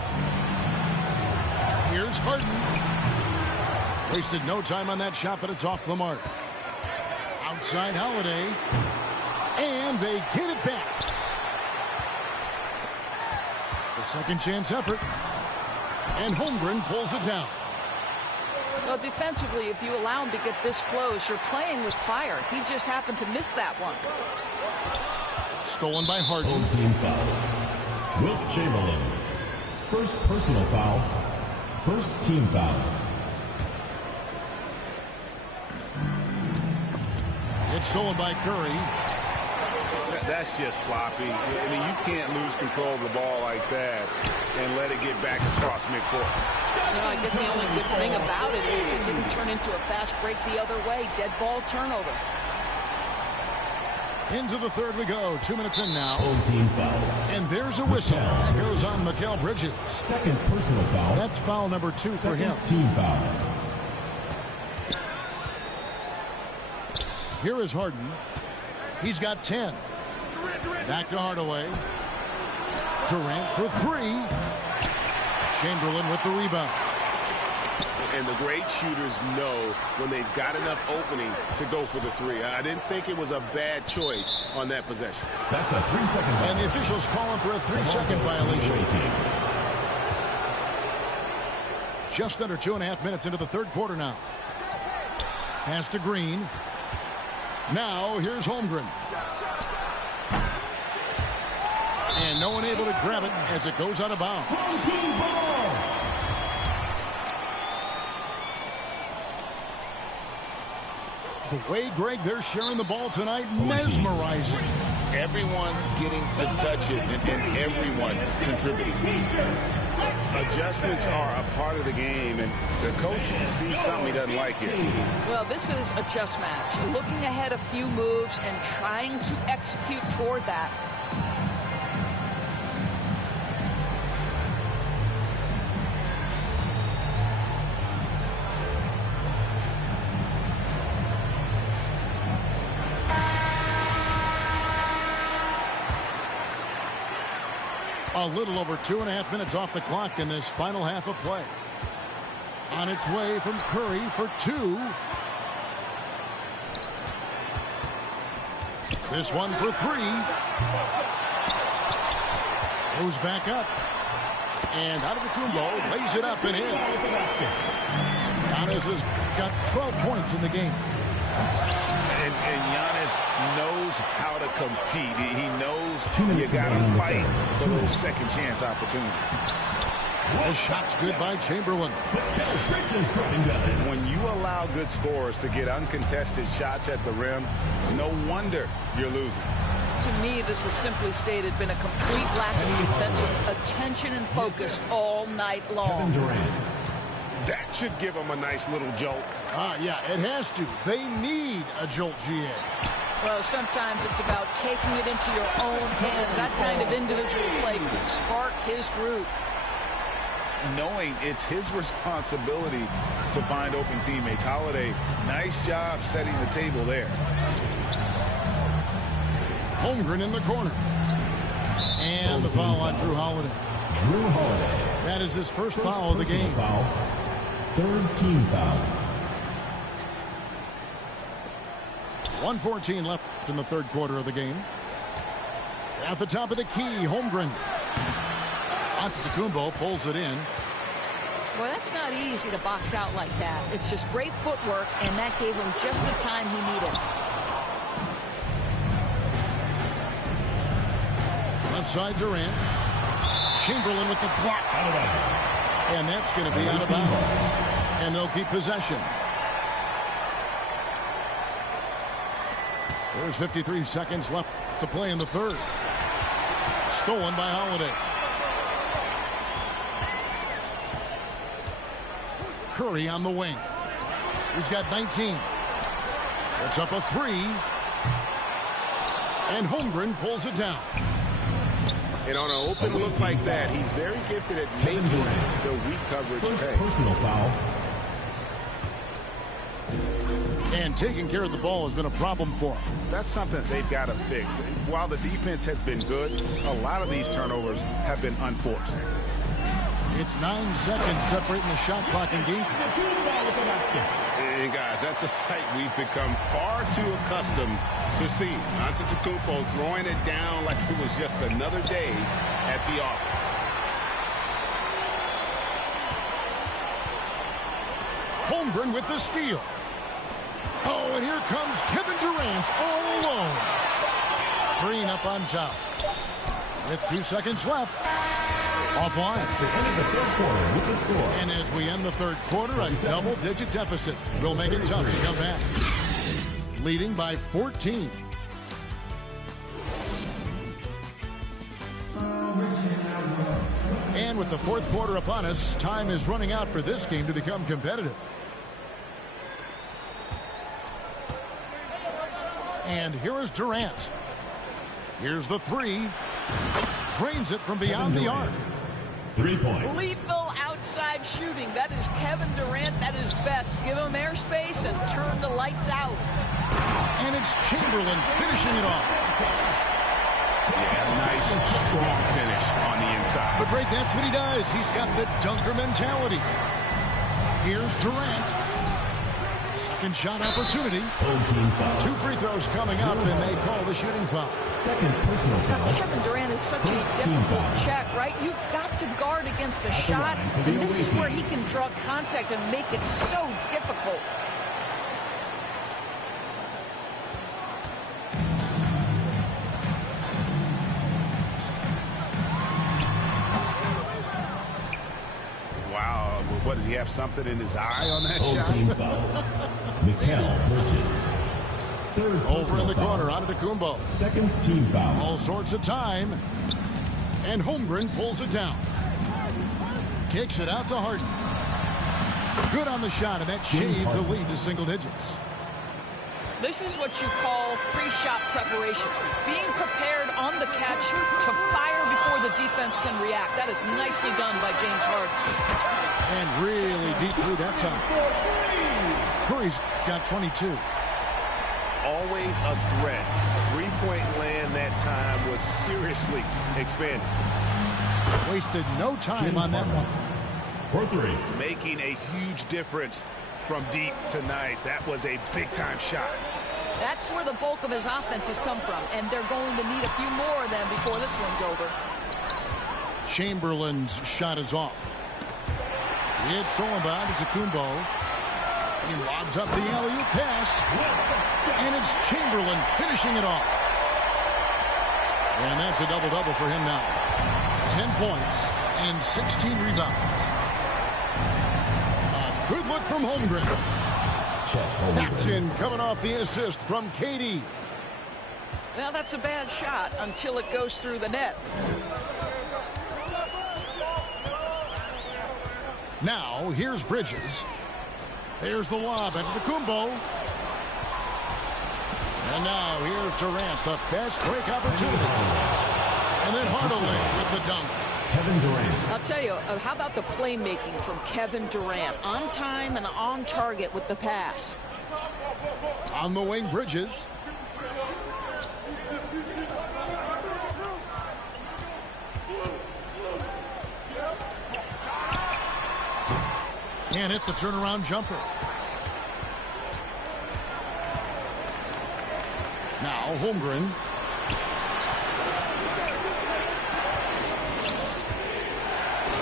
Here's Harden. Wasted no time on that shot, but it's off the mark. Outside Holiday. And they get it back. The second chance effort. And Holmgren pulls it down. Well, defensively, if you allow him to get this close, you're playing with fire. He just happened to miss that one. Stolen by Harden. Home team foul. Wilt Chamberlain. First personal foul. First team foul. It's stolen by Curry. That's just sloppy. I mean, you can't lose control of the ball like that and let it get back across midcourt. You know, I guess the only good thing about it is it didn't turn into a fast break the other way. Dead ball turnover. Into the third we go. 2 minutes in now. Home team foul. And there's a whistle. That goes on Mikal Bridges. Second personal foul. That's foul number 2 for him. Team foul. Here is Harden. He's got 10. Back to Hardaway. Durant for 3. Chamberlain with the rebound. And the great shooters know when they've got enough opening to go for the 3. I didn't think it was a bad choice on that possession. That's a 3-second violation. And the officials call him for a 3-second violation. Just under 2.5 minutes into the third quarter now. Pass to Green. Now here's Holmgren. And no one able to grab it as it goes out of bounds. The way, Greg, they're sharing the ball tonight, mesmerizing. Everyone's getting to touch it, and everyone's contributing. Adjustments are a part of the game, and the coach sees something he doesn't like here. Well, this is a chess match. Looking ahead a few moves and trying to execute toward that. A little over 2.5 minutes off the clock in this final half of play. On its way from Curry for 2. This one for 3. Goes back up. And out of the Kumbo, lays it up and in. Giannis has got 12 points in the game. And Giannis knows how to compete. He knows you got to fight for those second chance opportunities. The shot's good by Chamberlain. When you allow good scorers to get uncontested shots at the rim, no wonder you're losing. To me, this has simply stated been a complete lack of defensive attention and focus all night long. That should give them a nice little jolt. Yeah, it has to. They need a jolt, GA. Well, sometimes it's about taking it into your own hands. That kind of individual play could spark his group. Knowing it's his responsibility to find open teammates. Holiday, nice job setting the table there. Holmgren in the corner. And the foul on Drew Holiday. Drew Holiday. That is his first foul of the game. Foul. Third team foul. 1:14 left in the third quarter of the game. At the top of the key, Holmgren. Antetokounmpo pulls it in. Well, that's not easy to box out like that. It's just great footwork, and that gave him just the time he needed. Left side, Durant. Chamberlain with the block. And that's going to be out of bounds. And they'll keep possession. There's 53 seconds left to play in the third. Stolen by Holiday. Curry on the wing. He's got 19. It's up a 3. And Holmgren pulls it down. And on an open look like that, he's very gifted at making the weak coverage pay. Personal foul. And taking care of the ball has been a problem for him. That's something they've got to fix. While the defense has been good, a lot of these turnovers have been unforced. It's 9 seconds separating the shot clock and game. And guys, that's a sight we've become far too accustomed to see. Antetokounmpo throwing it down like it was just another day at the office. Holmgren with the steal. Oh, and here comes Kevin Durant all alone. Green up on top. With 2 seconds left. Offline. That's the end of the third quarter with the score. And as we end the third quarter, a double-digit deficit will make it tough to come back. Leading by 14. And with the fourth quarter upon us, time is running out for this game to become competitive. And here is Durant. Here's the three. Drains it from beyond the arc. 3 points. Lethal outside shooting. That is Kevin Durant at his best. Give him airspace and turn the lights out. And it's Chamberlain finishing it off. Yeah, nice, strong finish on the inside. But right, that's what he does. He's got the dunker mentality. Here's Durant. Second shot opportunity. 2 free throws coming up, and they call the shooting foul. Second personal foul. Kevin Durant is such a difficult check, right? You've got to guard against the shot, and this is where he can draw contact and make it so difficult. Wow, what, did he have something in his eye on that shot? Team foul. Mikal Bridges. Third Over in the foul. corner, Antetokounmpo. Second team foul. All sorts of time. And Holmgren pulls it down. Kicks it out to Harden. Good on the shot, and that shaves the lead to single digits. This is what you call pre-shot preparation. Being prepared on the catch to fire before the defense can react. That is nicely done by James Harden. And really deep through that time. Curry's got 22. Always a threat. Three-point land that time was seriously expanded. Wasted no time on that one. For 3. Making a huge difference from deep tonight. That was a big-time shot. That's where the bulk of his offense has come from, and they're going to need a few more of them before this one's over. Chamberlain's shot is off. It's Solomon to Kumbo. He lobs up the alley-oop pass. And it's Chamberlain finishing it off. And that's a double-double for him now. 10 points and 16 rebounds. A good look from Holmgren. That's in, coming off the assist from KD. Well, that's a bad shot until it goes through the net. Now, here's Bridges. There's the lob at Antetokounmpo. And now, here's Durant, the fast break opportunity. And then Hardaway with the dunk. Kevin Durant. I'll tell you, how about the playmaking from Kevin Durant? On time and on target with the pass. On the wing, Bridges. Can't hit the turnaround jumper. Now Holmgren.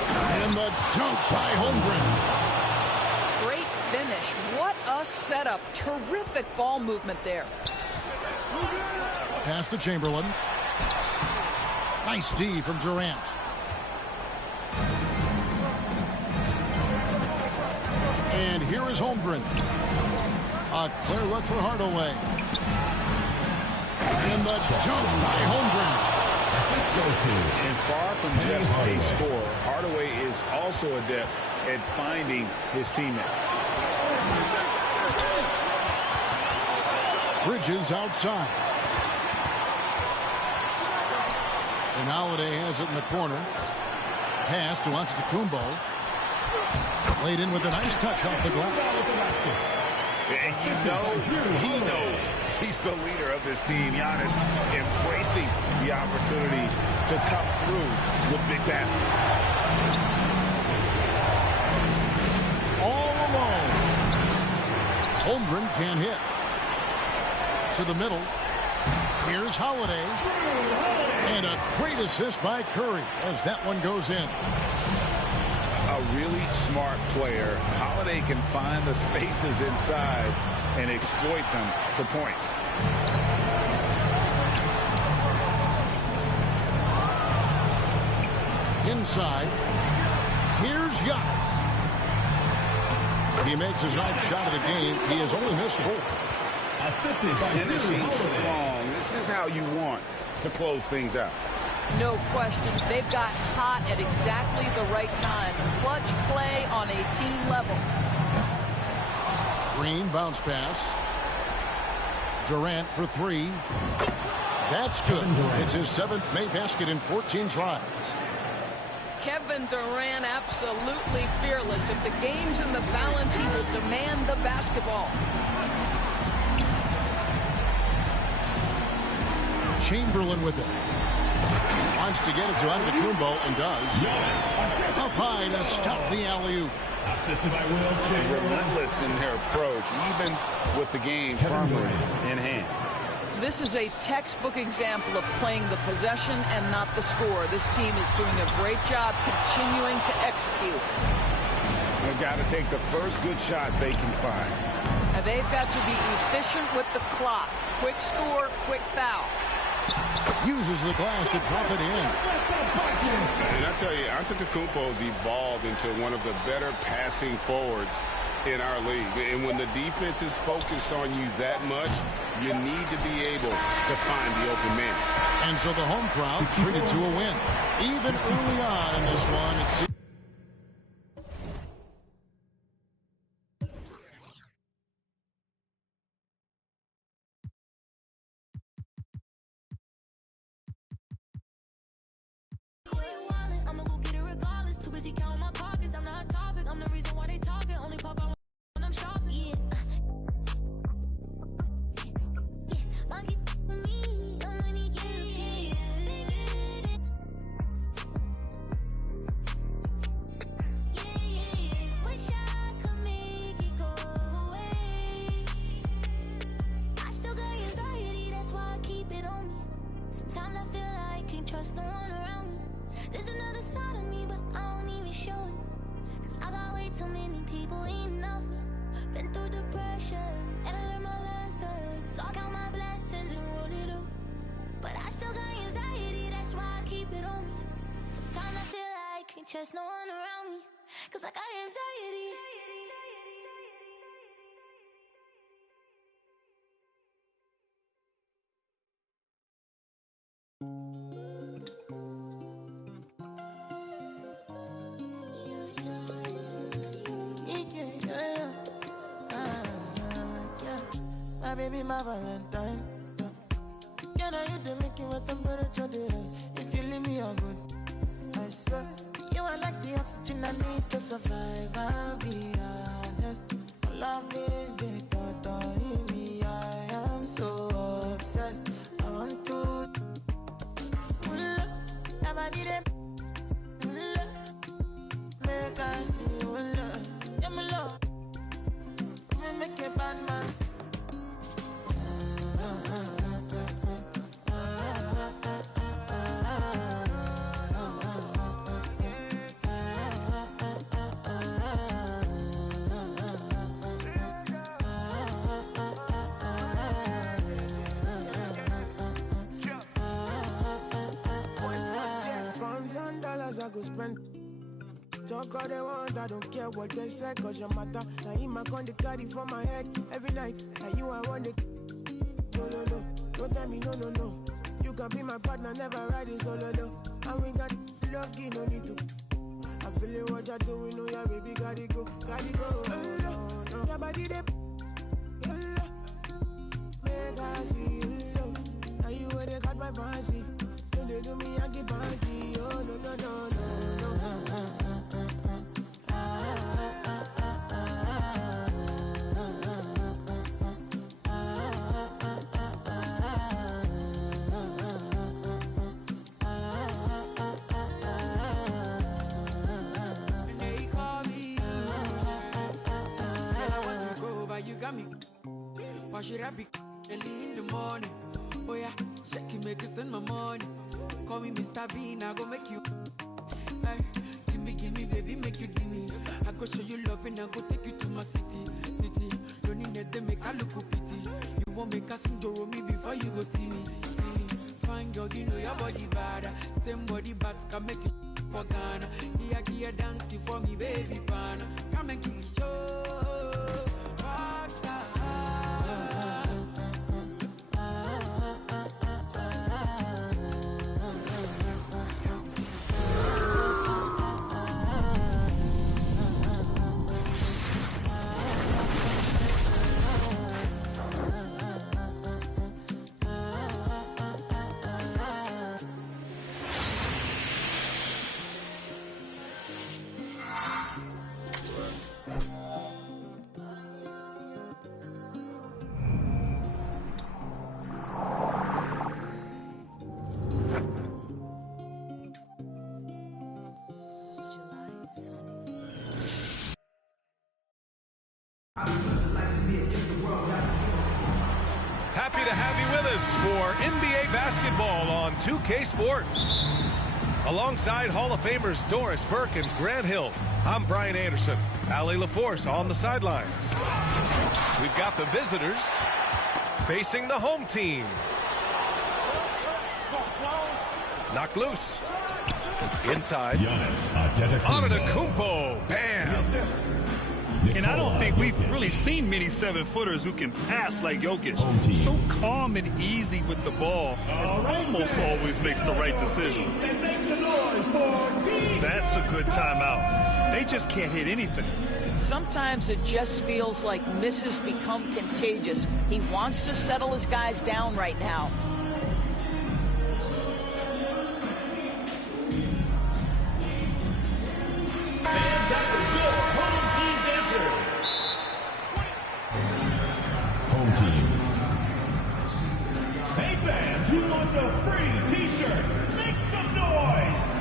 And the dunk by Holmgren. Great finish. What a setup. Terrific ball movement there. Pass to Chamberlain. Nice D from Durant. And here is Holmgren. A clear look for Hardaway. And the jump by Holmgren. Assist goes to. And far from just a scorer, Hardaway is also adept at finding his teammate. Bridges outside. And Holiday has it in the corner. Pass to Antetokounmpo. Laid in with a nice touch off the glass. And you know, he knows he's the leader of this team. Giannis embracing the opportunity to come through with big baskets. All alone. Holmgren can't hit. To the middle. Here's Holiday. And a great assist by Curry as that one goes in. A really smart player. Holiday can find the spaces inside and exploit them for points. Inside, here's Giannis. He makes his ninth shot of the game. He has only missed 4. Assisted by Finishing strong. This is how you want to close things out. No question. They've got hot at exactly the right time. Clutch play on a team level. Green bounce pass. Durant for 3. That's good. It's his 7th made basket in 14 tries. Kevin Durant absolutely fearless. If the game's in the balance, he will demand the basketball. Chamberlain with it. Wants to get it to Antetokounmpo and does. Up high to stop the alley-oop. Assisted by Will Chamberlain. Relentless in their approach, even with the game firmly in hand. This is a textbook example of playing the possession and not the score. This team is doing a great job continuing to execute. They've got to take the first good shot they can find. And they've got to be efficient with the clock. Quick score, quick foul. Uses the glass to drop it in. And I tell you, Antetokounmpo's evolved into one of the better passing forwards in our league. And when the defense is focused on you that much, you need to be able to find the open man. And so the home crowd treated to a win. Even early on in this one, it seems. Sometimes I feel like I can't trust no one around me. There's another side of me, but I don't even show it. Cause I got way too many people eating off me. Been through depression, and I learned my lessons. So I count my blessings and run it up. But I still got anxiety, that's why I keep it on me. Sometimes I feel like I can't trust no one around me. Cause I got anxiety. My baby, my Valentine. Can I you to make you a temperature rise? If you leave me a good, I swear. You are like the oxygen I need to survive. I'll be honest. Loving the thought of me. I am so obsessed. I want to never did it. Make us see you love. Yeah, my love. Make a bad man. I go spend. Talk all they want, I don't care what they say, cause your matter. Now in my con, they carry for my head every night. And you, I want it. No, no, no, don't tell me no, no, no. You can be my partner, never ride it solo, no. And we got lucky, no need to. I'm feeling what you're doing, oh yeah, baby, gotta go, gotta go. Your body, they make us see you. Now you where they got my fancy. Don't they do me, I get banky. Oh, no, no, no, no. Why should I be early in the morning? Oh yeah, shake it, make it spend my money. Call me Mr. Bean, I go make you. Hey, give gimme, baby, make you gimme. I go show you love and I go take you to my city. Don't need that, they make I look pity. You won't make us enjoy me before you go see me. Fine girl, you know your body bad. Same body but can make you for Ghana. Here dancing for me, baby pan. Come and give me show. Rockstar. Happy to have you with us for NBA basketball on 2K Sports. Alongside Hall of Famers Doris Burke and Grant Hill, I'm Brian Anderson. Ali LaForce on the sidelines. We've got the visitors facing the home team. Knocked loose. Inside. Antetokounmpo. Bam. And I don't think we've really seen many 7-footers who can pass like Jokic. So calm and easy with the ball. Almost always makes the right decision. That's a good timeout. They just can't hit anything. Sometimes it just feels like misses become contagious. He wants to settle his guys down right now. Who wants a free t-shirt? Make some noise!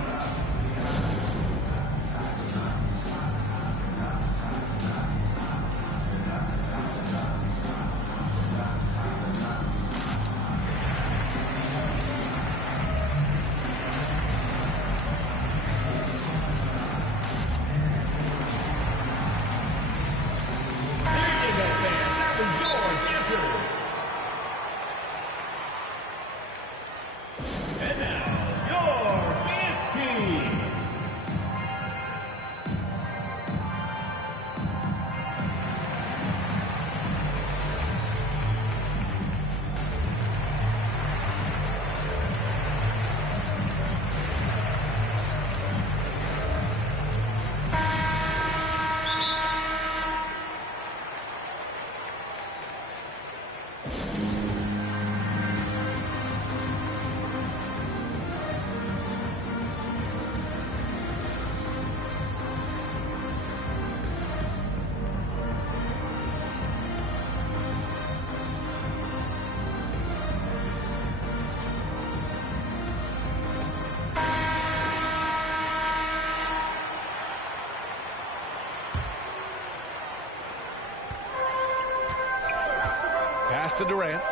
Pass to Durant.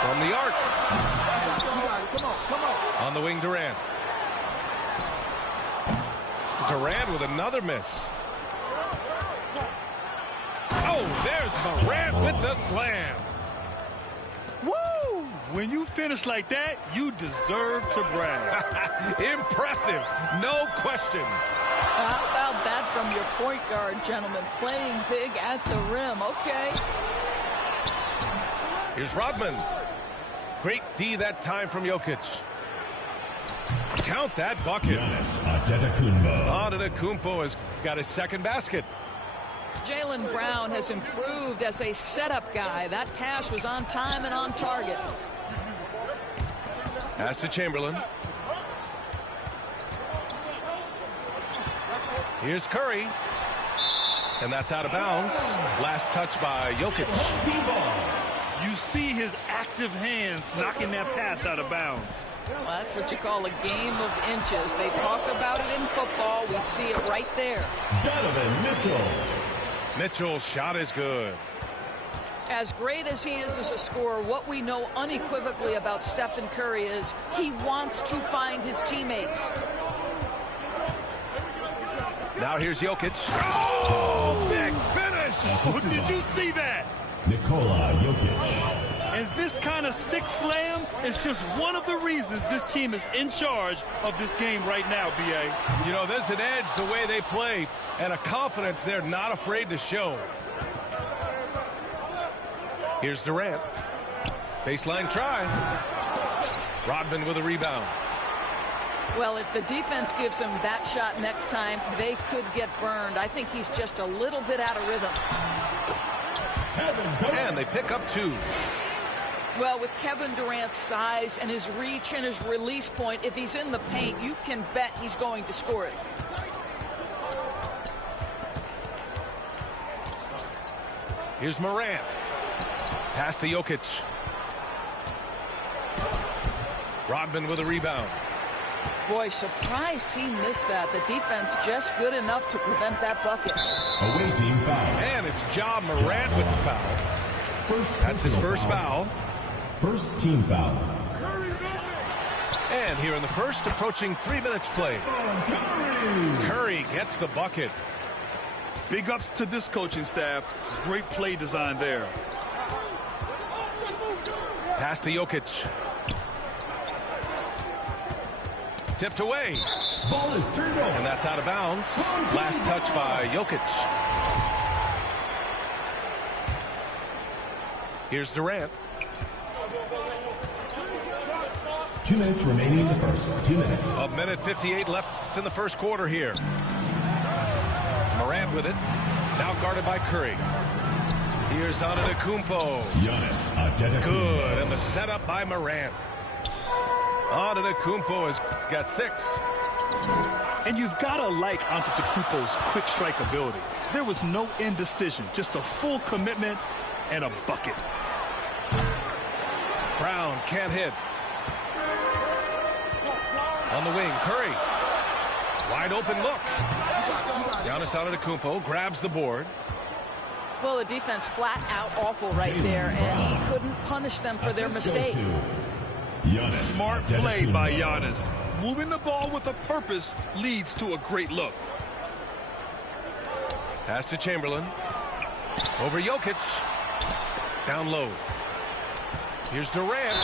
From the arc. On the wing, Durant. Durant with another miss. Oh, there's Morant with the slam. Woo! When you finish like that, you deserve to brag. Impressive, no question. How about that from your point guard, gentlemen? Playing big at the rim. Okay. Here's Rodman. Great D that time from Jokic. Count that bucket. Antetokounmpo has got his second basket. Jaylen Brown has improved as a setup guy. That pass was on time and on target. Pass to Chamberlain. Here's Curry. And that's out of bounds. Last touch by Jokic. You see his active hands knocking that pass out of bounds. Well, that's what you call a game of inches. They talk about it in football. We see it right there. Donovan Mitchell. Mitchell's shot is good. As great as he is as a scorer, what we know unequivocally about Stephen Curry is he wants to find his teammates. Now here's Jokic. Oh, big finish! Oh, did you see that? Nikola Jokic. And this kind of sick slam is just one of the reasons this team is in charge of this game right now, B.A. You know, there's an edge the way they play and a confidence they're not afraid to show. Here's Durant. Baseline try. Rodman with a rebound. Well, if the defense gives him that shot next time, they could get burned. I think he's just a little bit out of rhythm. And they pick up 2. Well, with Kevin Durant's size and his reach and his release point, if he's in the paint, you can bet he's going to score it. Here's Morant. Pass to Jokic. Rodman with a rebound. Boy, surprised he missed that. The defense just good enough to prevent that bucket. Away team foul. And it's Ja Morant with the foul. That's his first foul. First team foul. And here in the first, approaching 3 minutes played. Curry gets the bucket. Big ups to this coaching staff. Great play design there. Pass to Jokic. Tipped away. Ball is turned over. And that's out of bounds. Last touch by Jokic. Here's Durant. 2 minutes remaining in the first. 2 minutes. A minute 58 left in the first quarter here. Morant with it. Now guarded by Curry. Here's Antetokounmpo. Giannis Antetokounmpo. Good. And the setup by Morant. Antetokounmpo has got 6. And you've got to like Antetokounmpo's quick strike ability. There was no indecision, just a full commitment and a bucket. Brown can't hit. On the wing, Curry. Wide open look. Giannis Antetokounmpo grabs the board. Well, the defense flat out awful right there, and he couldn't punish them for their mistake. Smart play by Giannis. Moving the ball with a purpose leads to a great look. Pass to Chamberlain. Over Jokic. Down low. Here's Durant.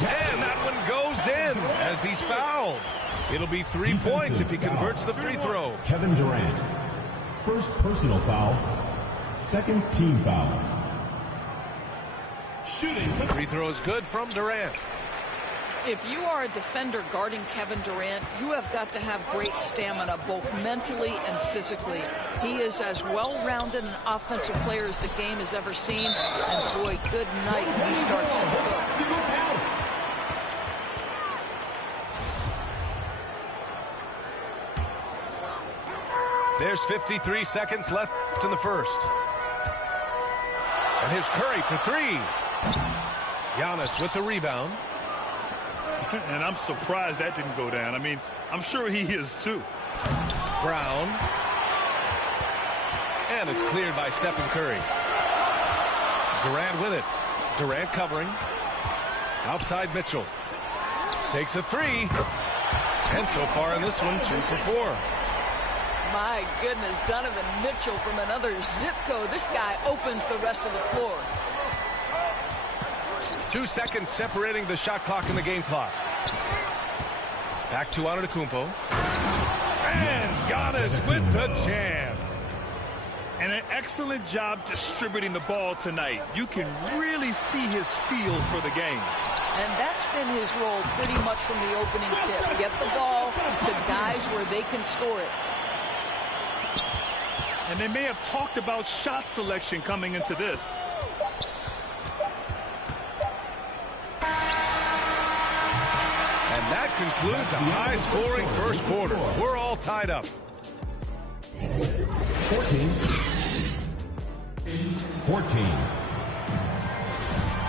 And that one goes in as he's fouled. It'll be 3 points if he converts the free throw. Kevin Durant. First personal foul. Second team foul. Shooting. Free throw is good from Durant. If you are a defender guarding Kevin Durant, you have got to have great stamina, both mentally and physically. He is as well-rounded an offensive player as the game has ever seen. And boy, good night when he starts to cook. There's 53 seconds left in the first. And here's Curry for 3. Giannis with the rebound. And I'm surprised that didn't go down. I mean, I'm sure he is too. Brown. And it's cleared by Stephen Curry. Durant with it. Durant covering. Outside Mitchell. Takes a 3. And so far in this one, 2 for 4. My goodness, Donovan Mitchell from another zip code. This guy opens the rest of the floor. 2 seconds separating the shot clock and the game clock. Back to Antetokounmpo. And Giannis with the jam. And an excellent job distributing the ball tonight. You can really see his feel for the game. And that's been his role pretty much from the opening tip. Get the ball to guys where they can score it. And they may have talked about shot selection coming into this. And that concludes a high-scoring first quarter. We're all tied up. 14.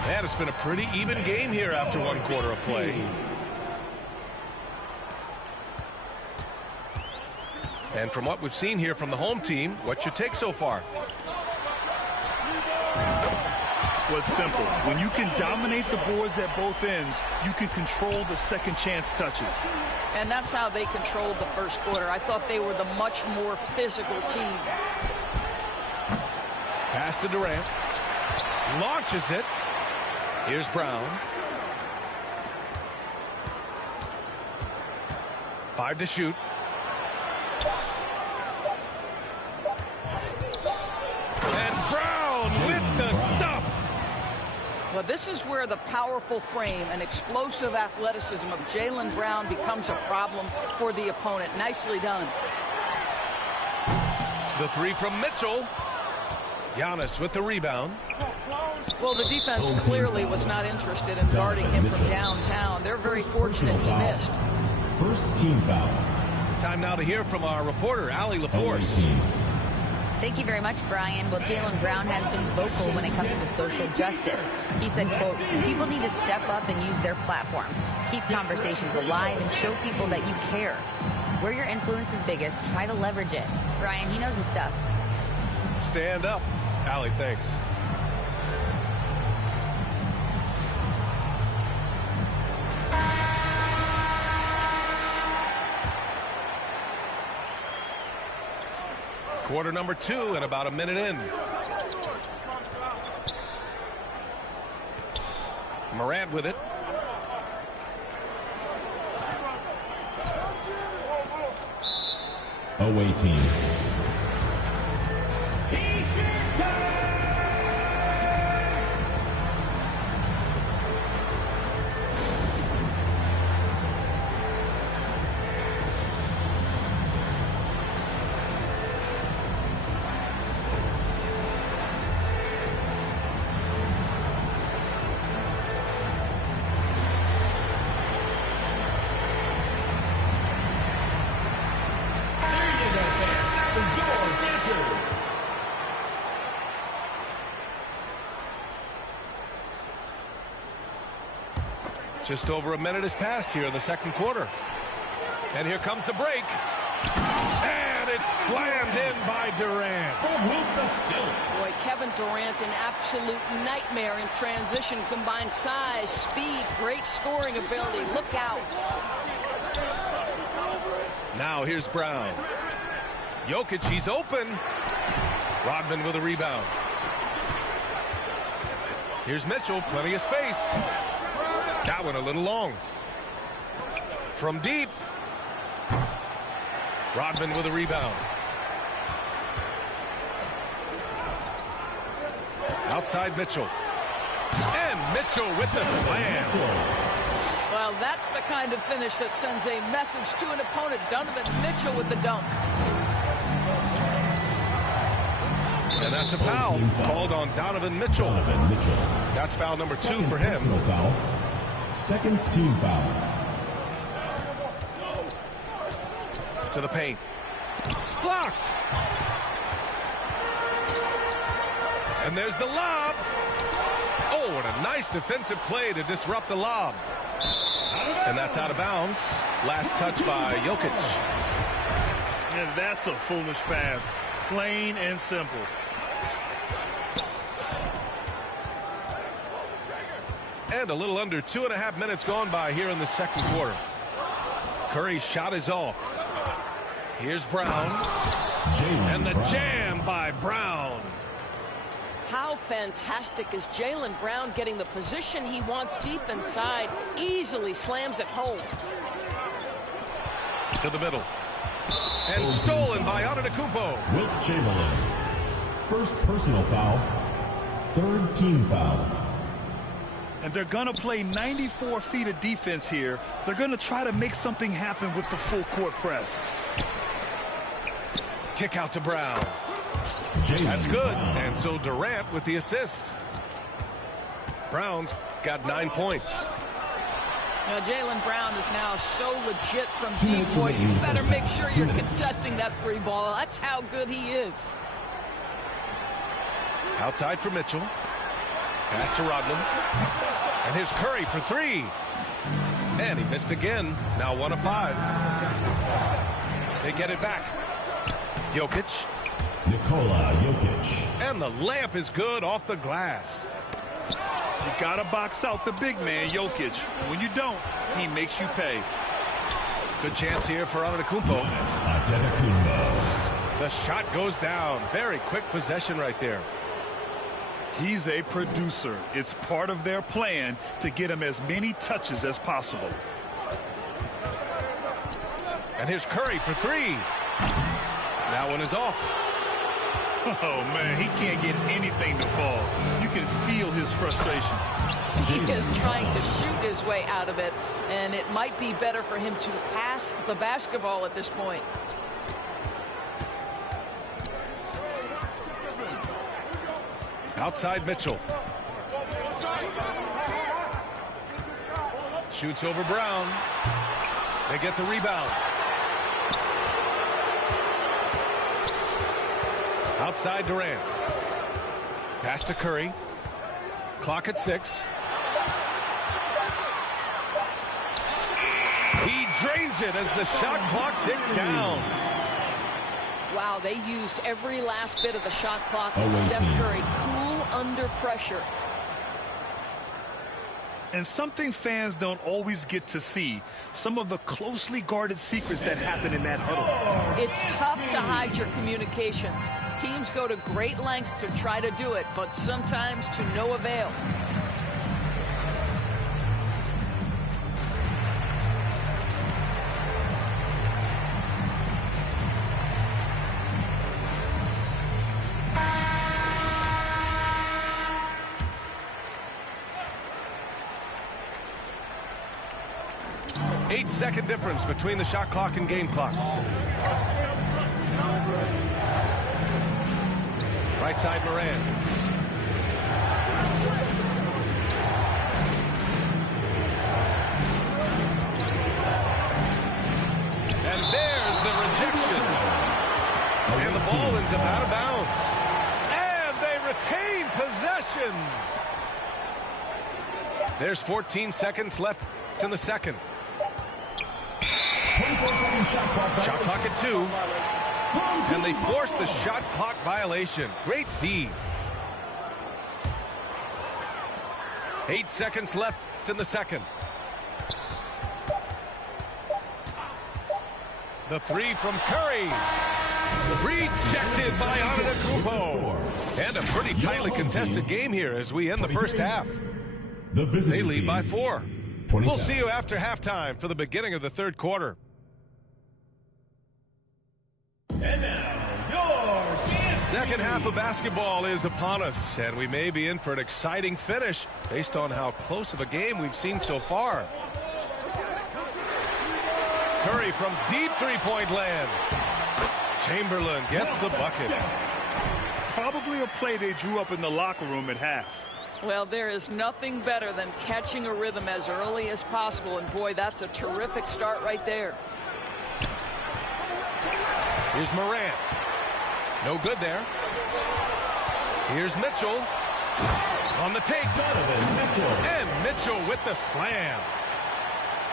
And it's been a pretty even game here after 1 quarter of play. And from what we've seen here from the home team, what's your take so far? was simple. When you can dominate the boards at both ends, you can control the second chance touches. And that's how they controlled the first quarter. I thought they were the much more physical team. Pass to Durant. Launches it. Here's Brown. 5 to shoot. And Brown with the stuff. Well, this is where the powerful frame and explosive athleticism of Jaylen Brown becomes a problem for the opponent. Nicely done. The 3 from Mitchell. Giannis with the rebound. Well, the defense clearly was not interested in guarding him from downtown. They're very fortunate he missed. First team foul. Time now to hear from our reporter, Allie LaForce. Thank you very much, Brian. Well, Jaylen Brown has been vocal when it comes to social justice. He said, quote, people need to step up and use their platform. Keep conversations alive and show people that you care. Where your influence is biggest, try to leverage it. Brian, he knows his stuff. Stand up. Allie, thanks. Quarter number 2 and about a minute in. Morant with it. Away team. Just over a minute has passed here in the second quarter. And here comes the break. And it's slammed in by Durant. Boy, Kevin Durant, an absolute nightmare in transition. Combined size, speed, great scoring ability. Look out. Now here's Brown. Jokic, he's open. Rodman with a rebound. Here's Mitchell, plenty of space. That one a little long. From deep. Rodman with a rebound. Outside Mitchell. And Mitchell with the slam. Well, that's the kind of finish that sends a message to an opponent. Donovan Mitchell with the dunk. And that's a foul called on Donovan Mitchell. That's foul number 2 for him. Foul. Second team foul. To the paint. Blocked. And there's the lob. Oh, and a nice defensive play to disrupt the lob. And that's out of bounds. Last touch by Jokic. And that's a foolish pass. Plain and simple. And a little under 2.5 minutes gone by here in the second quarter. Curry's shot is off. Here's Brown. And the jam by Brown. How fantastic is Jaylen Brown getting the position he wants deep inside. Easily slams it home. To the middle. And stolen by Antetokounmpo. Wilt Chamberlain. First personal foul. Third team foul. And they're going to play 94 feet of defense here. They're going to try to make something happen with the full court press. Kick out to Brown. That's good. And so Durant with the assist. Brown's got 9 points. Now, Jaylen Brown is now so legit from deep. Boy, you better make sure you're contesting that 3 ball. That's how good he is. Outside for Mitchell. Pass to Rodman. And here's Curry for 3. And he missed again. Now 1 of 5. They get it back. Jokic. Nikola Jokic. And the layup is good off the glass. You got to box out the big man, Jokic. When you don't, he makes you pay. Good chance here for Antetokounmpo. The shot goes down. Very quick possession right there. He's a producer. It's part of their plan to get him as many touches as possible. And here's Curry for three. That one is off. Oh, man, he can't get anything to fall. You can feel his frustration. He is trying to shoot his way out of it, and it might be better for him to pass the basketball at this point. Outside Mitchell. Shoots over Brown. They get the rebound. Outside Durant. Pass to Curry. Clock at 6. He drains it as the shot clock ticks down. Wow, they used every last bit of the shot clock, and Steph Curry cool under pressure. And something fans don't always get to see, some of the closely guarded secrets that happen in that huddle. It's tough to hide your communications. Teams go to great lengths to try to do it, but sometimes to no avail. Second difference between the shot clock and game clock. Right side Moran. And there's the rejection. And the ball ends up out of bounds. And they retain possession. There's 14 seconds left in the second. Shot clock at 2. And they force the shot clock violation. Great D. 8 seconds left in the second. The three from Curry. Rejected by Antetokounmpo. And a pretty tightly contested game here as we end the first half. They lead by 4. We'll see you after halftime for the beginning of the third quarter. And now, your second half of basketball is upon us, and we may be in for an exciting finish based on how close of a game we've seen so far. Curry from deep three-point land. Chamberlain gets the bucket. Probably a play they drew up in the locker room at half. Well, there is nothing better than catching a rhythm as early as possible, and boy, that's a terrific start right there. Here's Morant. No good there. Here's Mitchell. On the take. And Mitchell with the slam.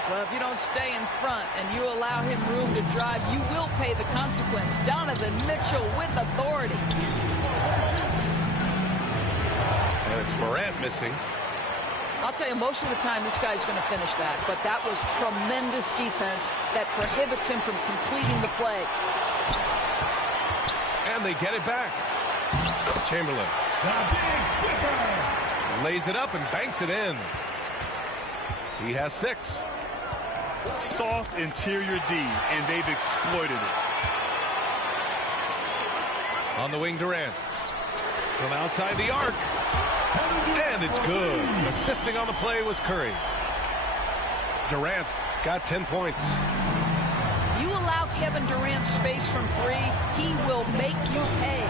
Well, if you don't stay in front and you allow him room to drive, you will pay the consequence. Donovan Mitchell with authority. And it's Morant missing. I'll tell you, most of the time this guy's going to finish that, but that was tremendous defense that prohibits him from completing the play. And they get it back. Chamberlain. Lays it up and banks it in. He has 6. Soft interior D, and they've exploited it. On the wing, Durant. From outside the arc. And it's good. Assisting on the play was Curry. Durant's got 10 points. You allow Kevin Durant space from 3, he will make you pay.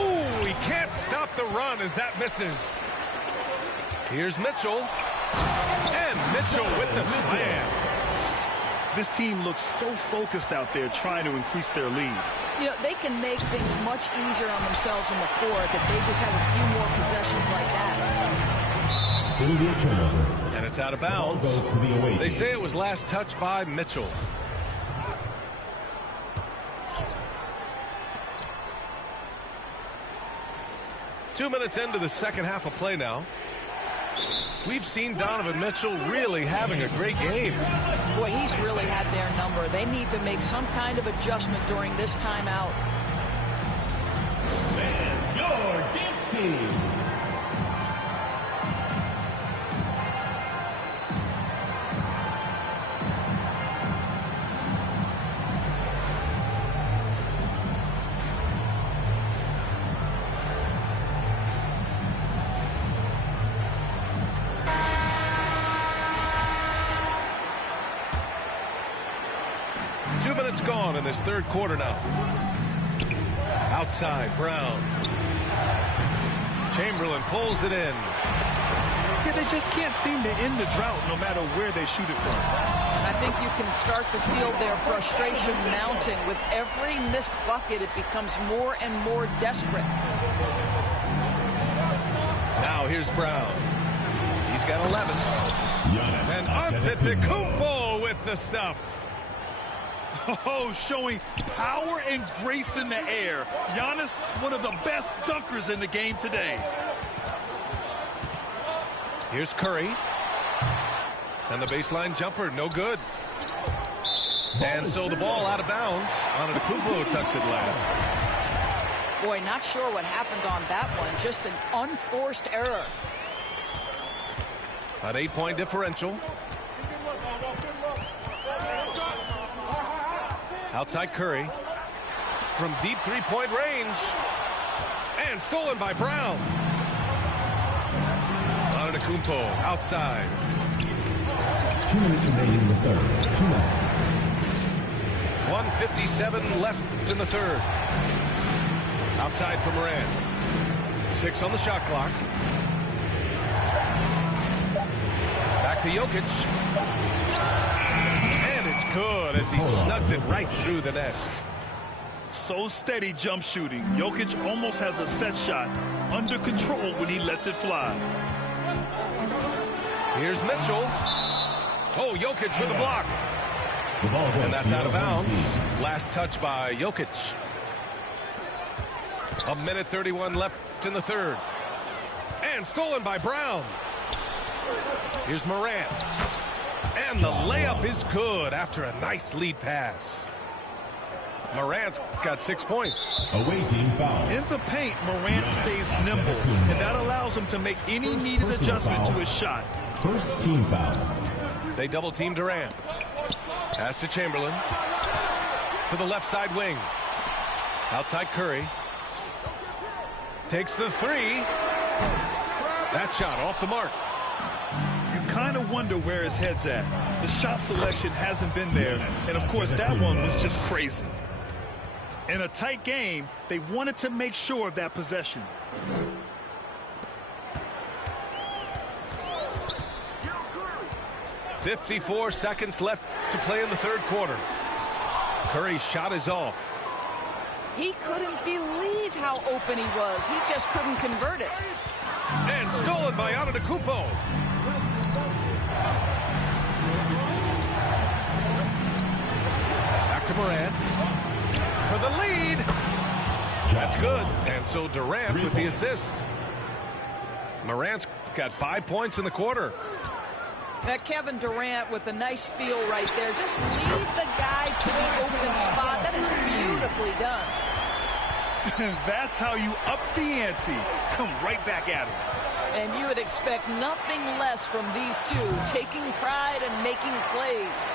Ooh, he can't stop the run as that misses. Here's Mitchell. And Mitchell with the slam. This team looks so focused out there trying to increase their lead. You know, they can make things much easier on themselves in the fourth if they just have a few more possessions like that. It'll be a turnover. And it's out of bounds. Goes to the away they team. say it was last touched by Mitchell. 2 minutes into the second half of play now. We've seen Donovan Mitchell really having a great game. Boy, he's really had their number. They need to make some kind of adjustment during this timeout. Fans, your dance team. Gone in this third quarter now. Outside, Brown. Chamberlain pulls it in. Yeah, they just can't seem to end the drought no matter where they shoot it from. And I think you can start to feel their frustration mounting. With every missed bucket, it becomes more and more desperate. Now here's Brown. He's got 11. And Antetokounmpo with the stuff. Oh, showing power and grace in the air. Giannis, one of the best dunkers in the game today. Here's Curry. And the baseline jumper, no good. And so the ball out of bounds. Antetokounmpo touched it last. Boy, not sure what happened on that one. Just an unforced error. An 8-point differential. Outside Curry. From deep three-point range. And stolen by Brown. Antetokounmpo outside. 2 minutes remaining in the third. 2 minutes. 1:57 left in the third. Outside for Morant. 6 on the shot clock. Back to Jokic. And it's good as he snugs it right through the net. So steady jump shooting. Jokic almost has a set shot under control when he lets it fly. Here's Mitchell. Oh, Jokic with the block. And that's out of bounds. Last touch by Jokic. 1:31 left in the third. And stolen by Brown. Here's Morant. And the layup is good after a nice lead pass. Morant's got 6 points. Away team foul. In the paint, Morant stays nimble, and that allows him to make any needed adjustment to his shot. First team foul. They double team Durant. Pass to Chamberlain. To the left side wing. Outside Curry. Takes the three. That shot off the mark. You kind of wonder where his head's at. The shot selection hasn't been there, and of course that one was just crazy. In a tight game, they wanted to make sure of that possession. .54 seconds left to play in the third quarter. Curry's shot is off. He couldn't believe how open he was. He just couldn't convert it. And stolen by Antetokounmpo. Back to Morant. For the lead. That's good. And so Durant with the assist. Morant's got 5 points in the quarter. That Kevin Durant with a nice feel right there. Just lead the guy to the open spot. That is beautifully done. That's how you up the ante. Come right back at him. And you would expect nothing less from these two, taking pride and making plays.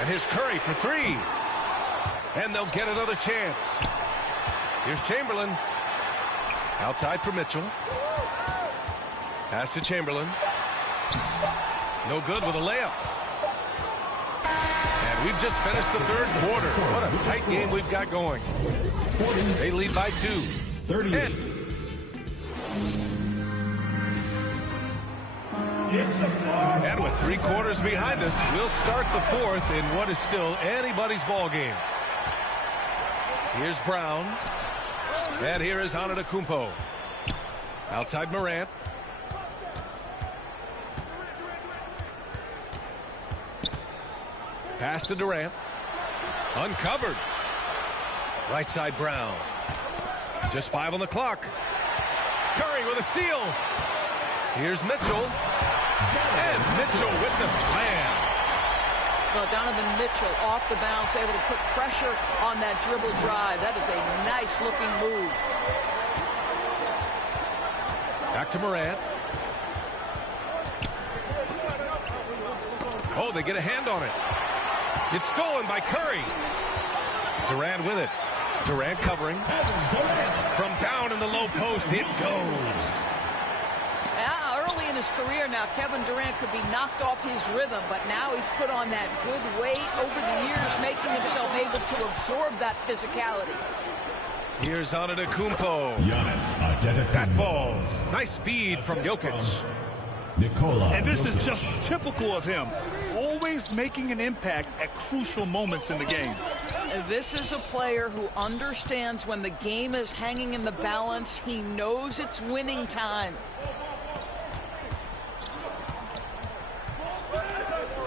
And here's Curry for three. And they'll get another chance. Here's Chamberlain. Outside for Mitchell. Pass to Chamberlain. No good with a layup. And we've just finished the third quarter. What a tight game we've got going. They lead by 2. 38. And with 3 quarters behind us, we'll start the fourth in what is still anybody's ball game. Here's Brown. And here is Antetokounmpo. Outside Morant. Pass to Durant. Uncovered. Right side Brown. Just 5 on the clock. Curry with a steal. Here's Mitchell. And Mitchell with the slam. Well, Donovan Mitchell off the bounce, able to put pressure on that dribble drive. That is a nice-looking move. Back to Morant. Oh, they get a hand on it. It's stolen by Curry. Durant with it. Durant covering. From down in the low post, it goes. Early in his career now, Kevin Durant could be knocked off his rhythm, but now he's put on that good weight over the years, making himself able to absorb that physicality. Here's Antetokounmpo. That falls. Nice feed from Jokic. And this is just typical of him, always making an impact at crucial moments in the game. This is a player who understands when the game is hanging in the balance. He knows it's winning time.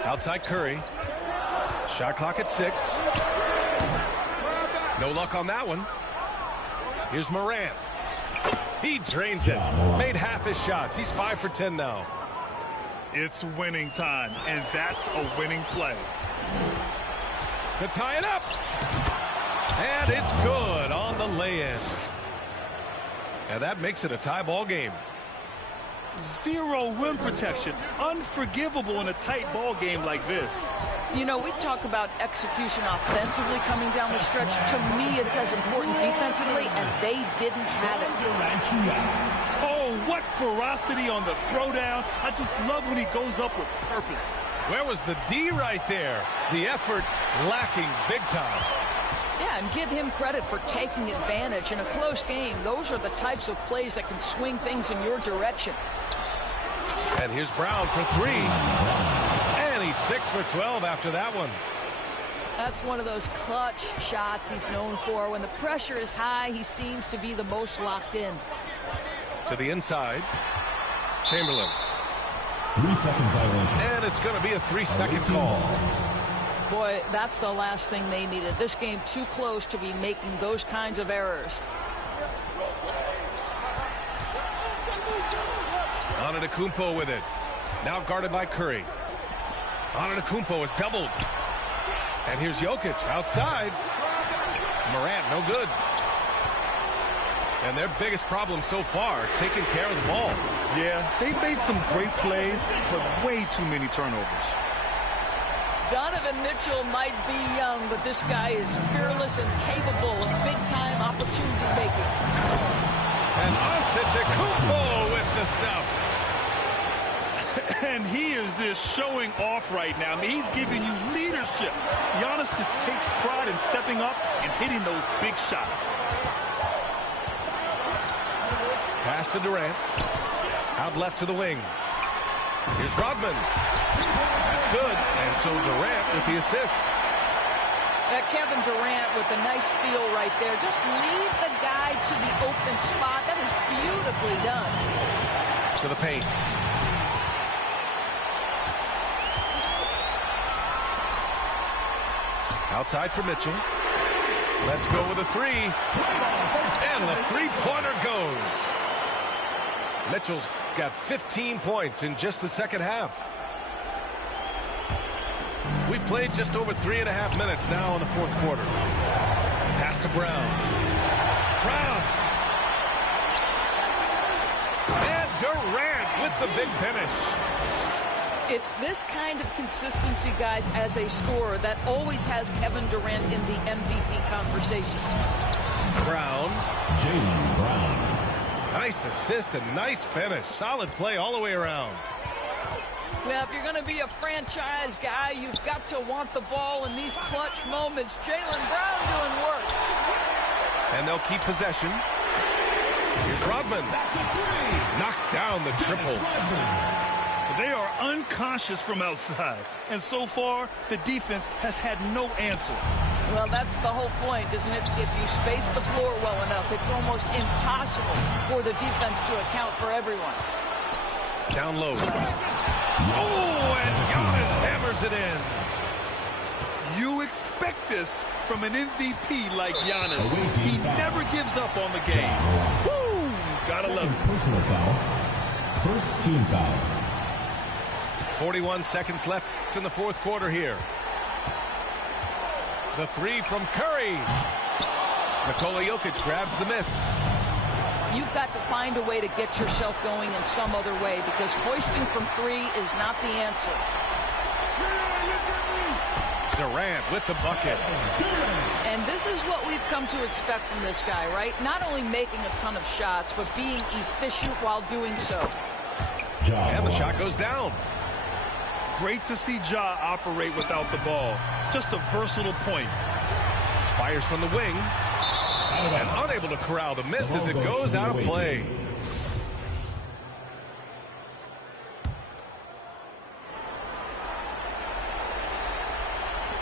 Outside Curry. Shot clock at 6. No luck on that one. Here's Morant. He drains it. Made half his shots. He's 5 for 10 now. It's winning time, and that's a winning play. To tie it up. And it's good on the lay-in. And that makes it a tie ball game. Zero rim protection. Unforgivable in a tight ball game like this. You know, we talk about execution offensively coming down the stretch. To me, it's as important defensively, and they didn't have it. Oh, what ferocity on the throwdown. I just love when he goes up with purpose. Where was the D right there? The effort lacking big time. Yeah, and give him credit for taking advantage in a close game. Those are the types of plays that can swing things in your direction. And here's Brown for 3. And he's 6 for 12 after that one. That's one of those clutch shots he's known for. When the pressure is high, he seems to be the most locked in. To the inside. Chamberlain. 3-second violation. And it's going to be a 3-second call. Boy, that's the last thing they needed. This game too close to be making those kinds of errors. Antetokounmpo with it. Now guarded by Curry. Antetokounmpo is doubled. And here's Jokic outside. Morant, no good. And their biggest problem so far, taking care of the ball. Yeah, they've made some great plays, but way too many turnovers. Donovan Mitchell might be young, but this guy is fearless and capable of big-time opportunity making. And Antetokounmpo with the stuff. And he is just showing off right now. I mean, he's giving you leadership. Giannis just takes pride in stepping up and hitting those big shots. Pass to Durant. Out left to the wing. Here's Rodman. That's good. And so Durant with the assist. Kevin Durant with a nice feel right there. Just lead the guy to the open spot. That is beautifully done. To the paint. Outside for Mitchell. Let's go with a 3. And the three-pointer goes. Mitchell's got 15 points in just the second half. We played just over 3.5 minutes now in the fourth quarter. Pass to Brown. Brown. And Durant with the big finish. It's this kind of consistency, guys, as a scorer that always has Kevin Durant in the MVP conversation. Brown. Jaylen Brown. Nice assist and nice finish. Solid play all the way around. Well, if you're going to be a franchise guy, you've got to want the ball in these clutch moments. Jaylen Brown doing work. And they'll keep possession. Here's Rodman. Knocks down the triple. They are unconscious from outside. And so far, the defense has had no answer. Well, that's the whole point, isn't it? If you space the floor well enough, it's almost impossible for the defense to account for everyone. Down low. Oh, and Giannis hammers it in. You expect this from an MVP like Giannis. He never gives up on the game. Woo! Gotta love it. Personal foul. First team foul. 41 seconds left in the fourth quarter here. The three from Curry. Nikola Jokic grabs the miss. You've got to find a way to get yourself going in some other way, because hoisting from three is not the answer. Durant with the bucket. And this is what we've come to expect from this guy, right? Not only making a ton of shots, but being efficient while doing so. And the shot goes down. Great to see Ja operate without the ball. Just a versatile point. Fires from the wing. And unable to corral the miss as it goes out of play.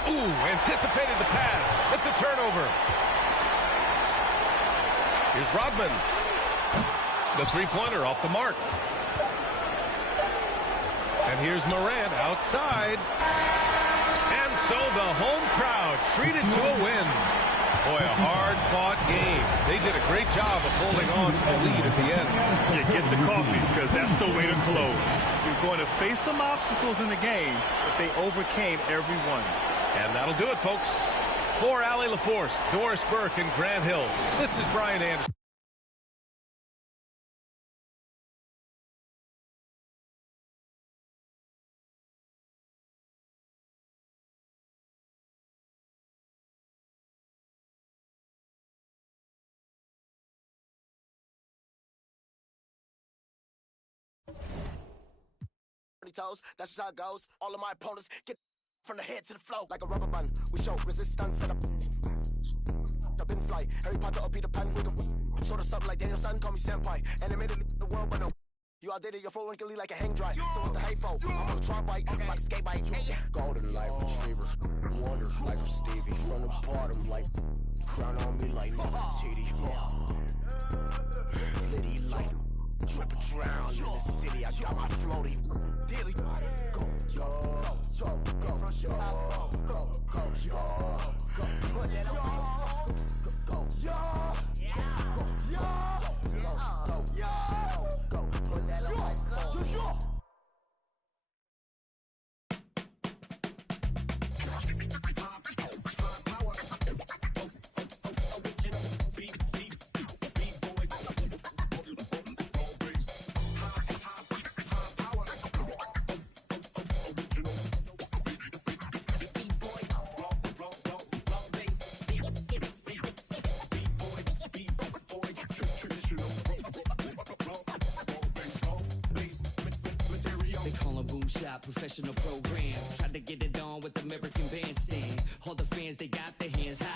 Ooh, anticipated the pass. It's a turnover. Here's Rodman. The three-pointer off the mark. And here's Morant outside. And so the home crowd treated to a win. Boy, a hard-fought game. They did a great job of holding on to the lead at the end. Get the coffee, because that's the way to close. You're going to face some obstacles in the game, but they overcame every one. And that'll do it, folks. For Allie LaForce, Doris Burke, and Grant Hill, this is Brian Anderson. Toes, that's just how it goes. All of my opponents get from the head to the flow like a rubber band. We show resistance, set up in flight. Harry Potter or Peter Pan, we can sort of something like Daniel Son, call me senpai. And admitted the world, but no. You outdated your phone can lead like a hang dry. So what's the hateful? I'm on a try bite, like a skate bite. Golden light retriever, wonders like I'm Stevie. From the bottom, like crown on me like Nefertiti. Liddy like trip and drown in the city. I got my floaty daily. Go, go, go, go, go, go, go, go, put that on. Go, yo, go, yo, go, yo, go, put that on. Go. Professional program, tried to get it on with American Bandstand. All the fans, they got their hands high.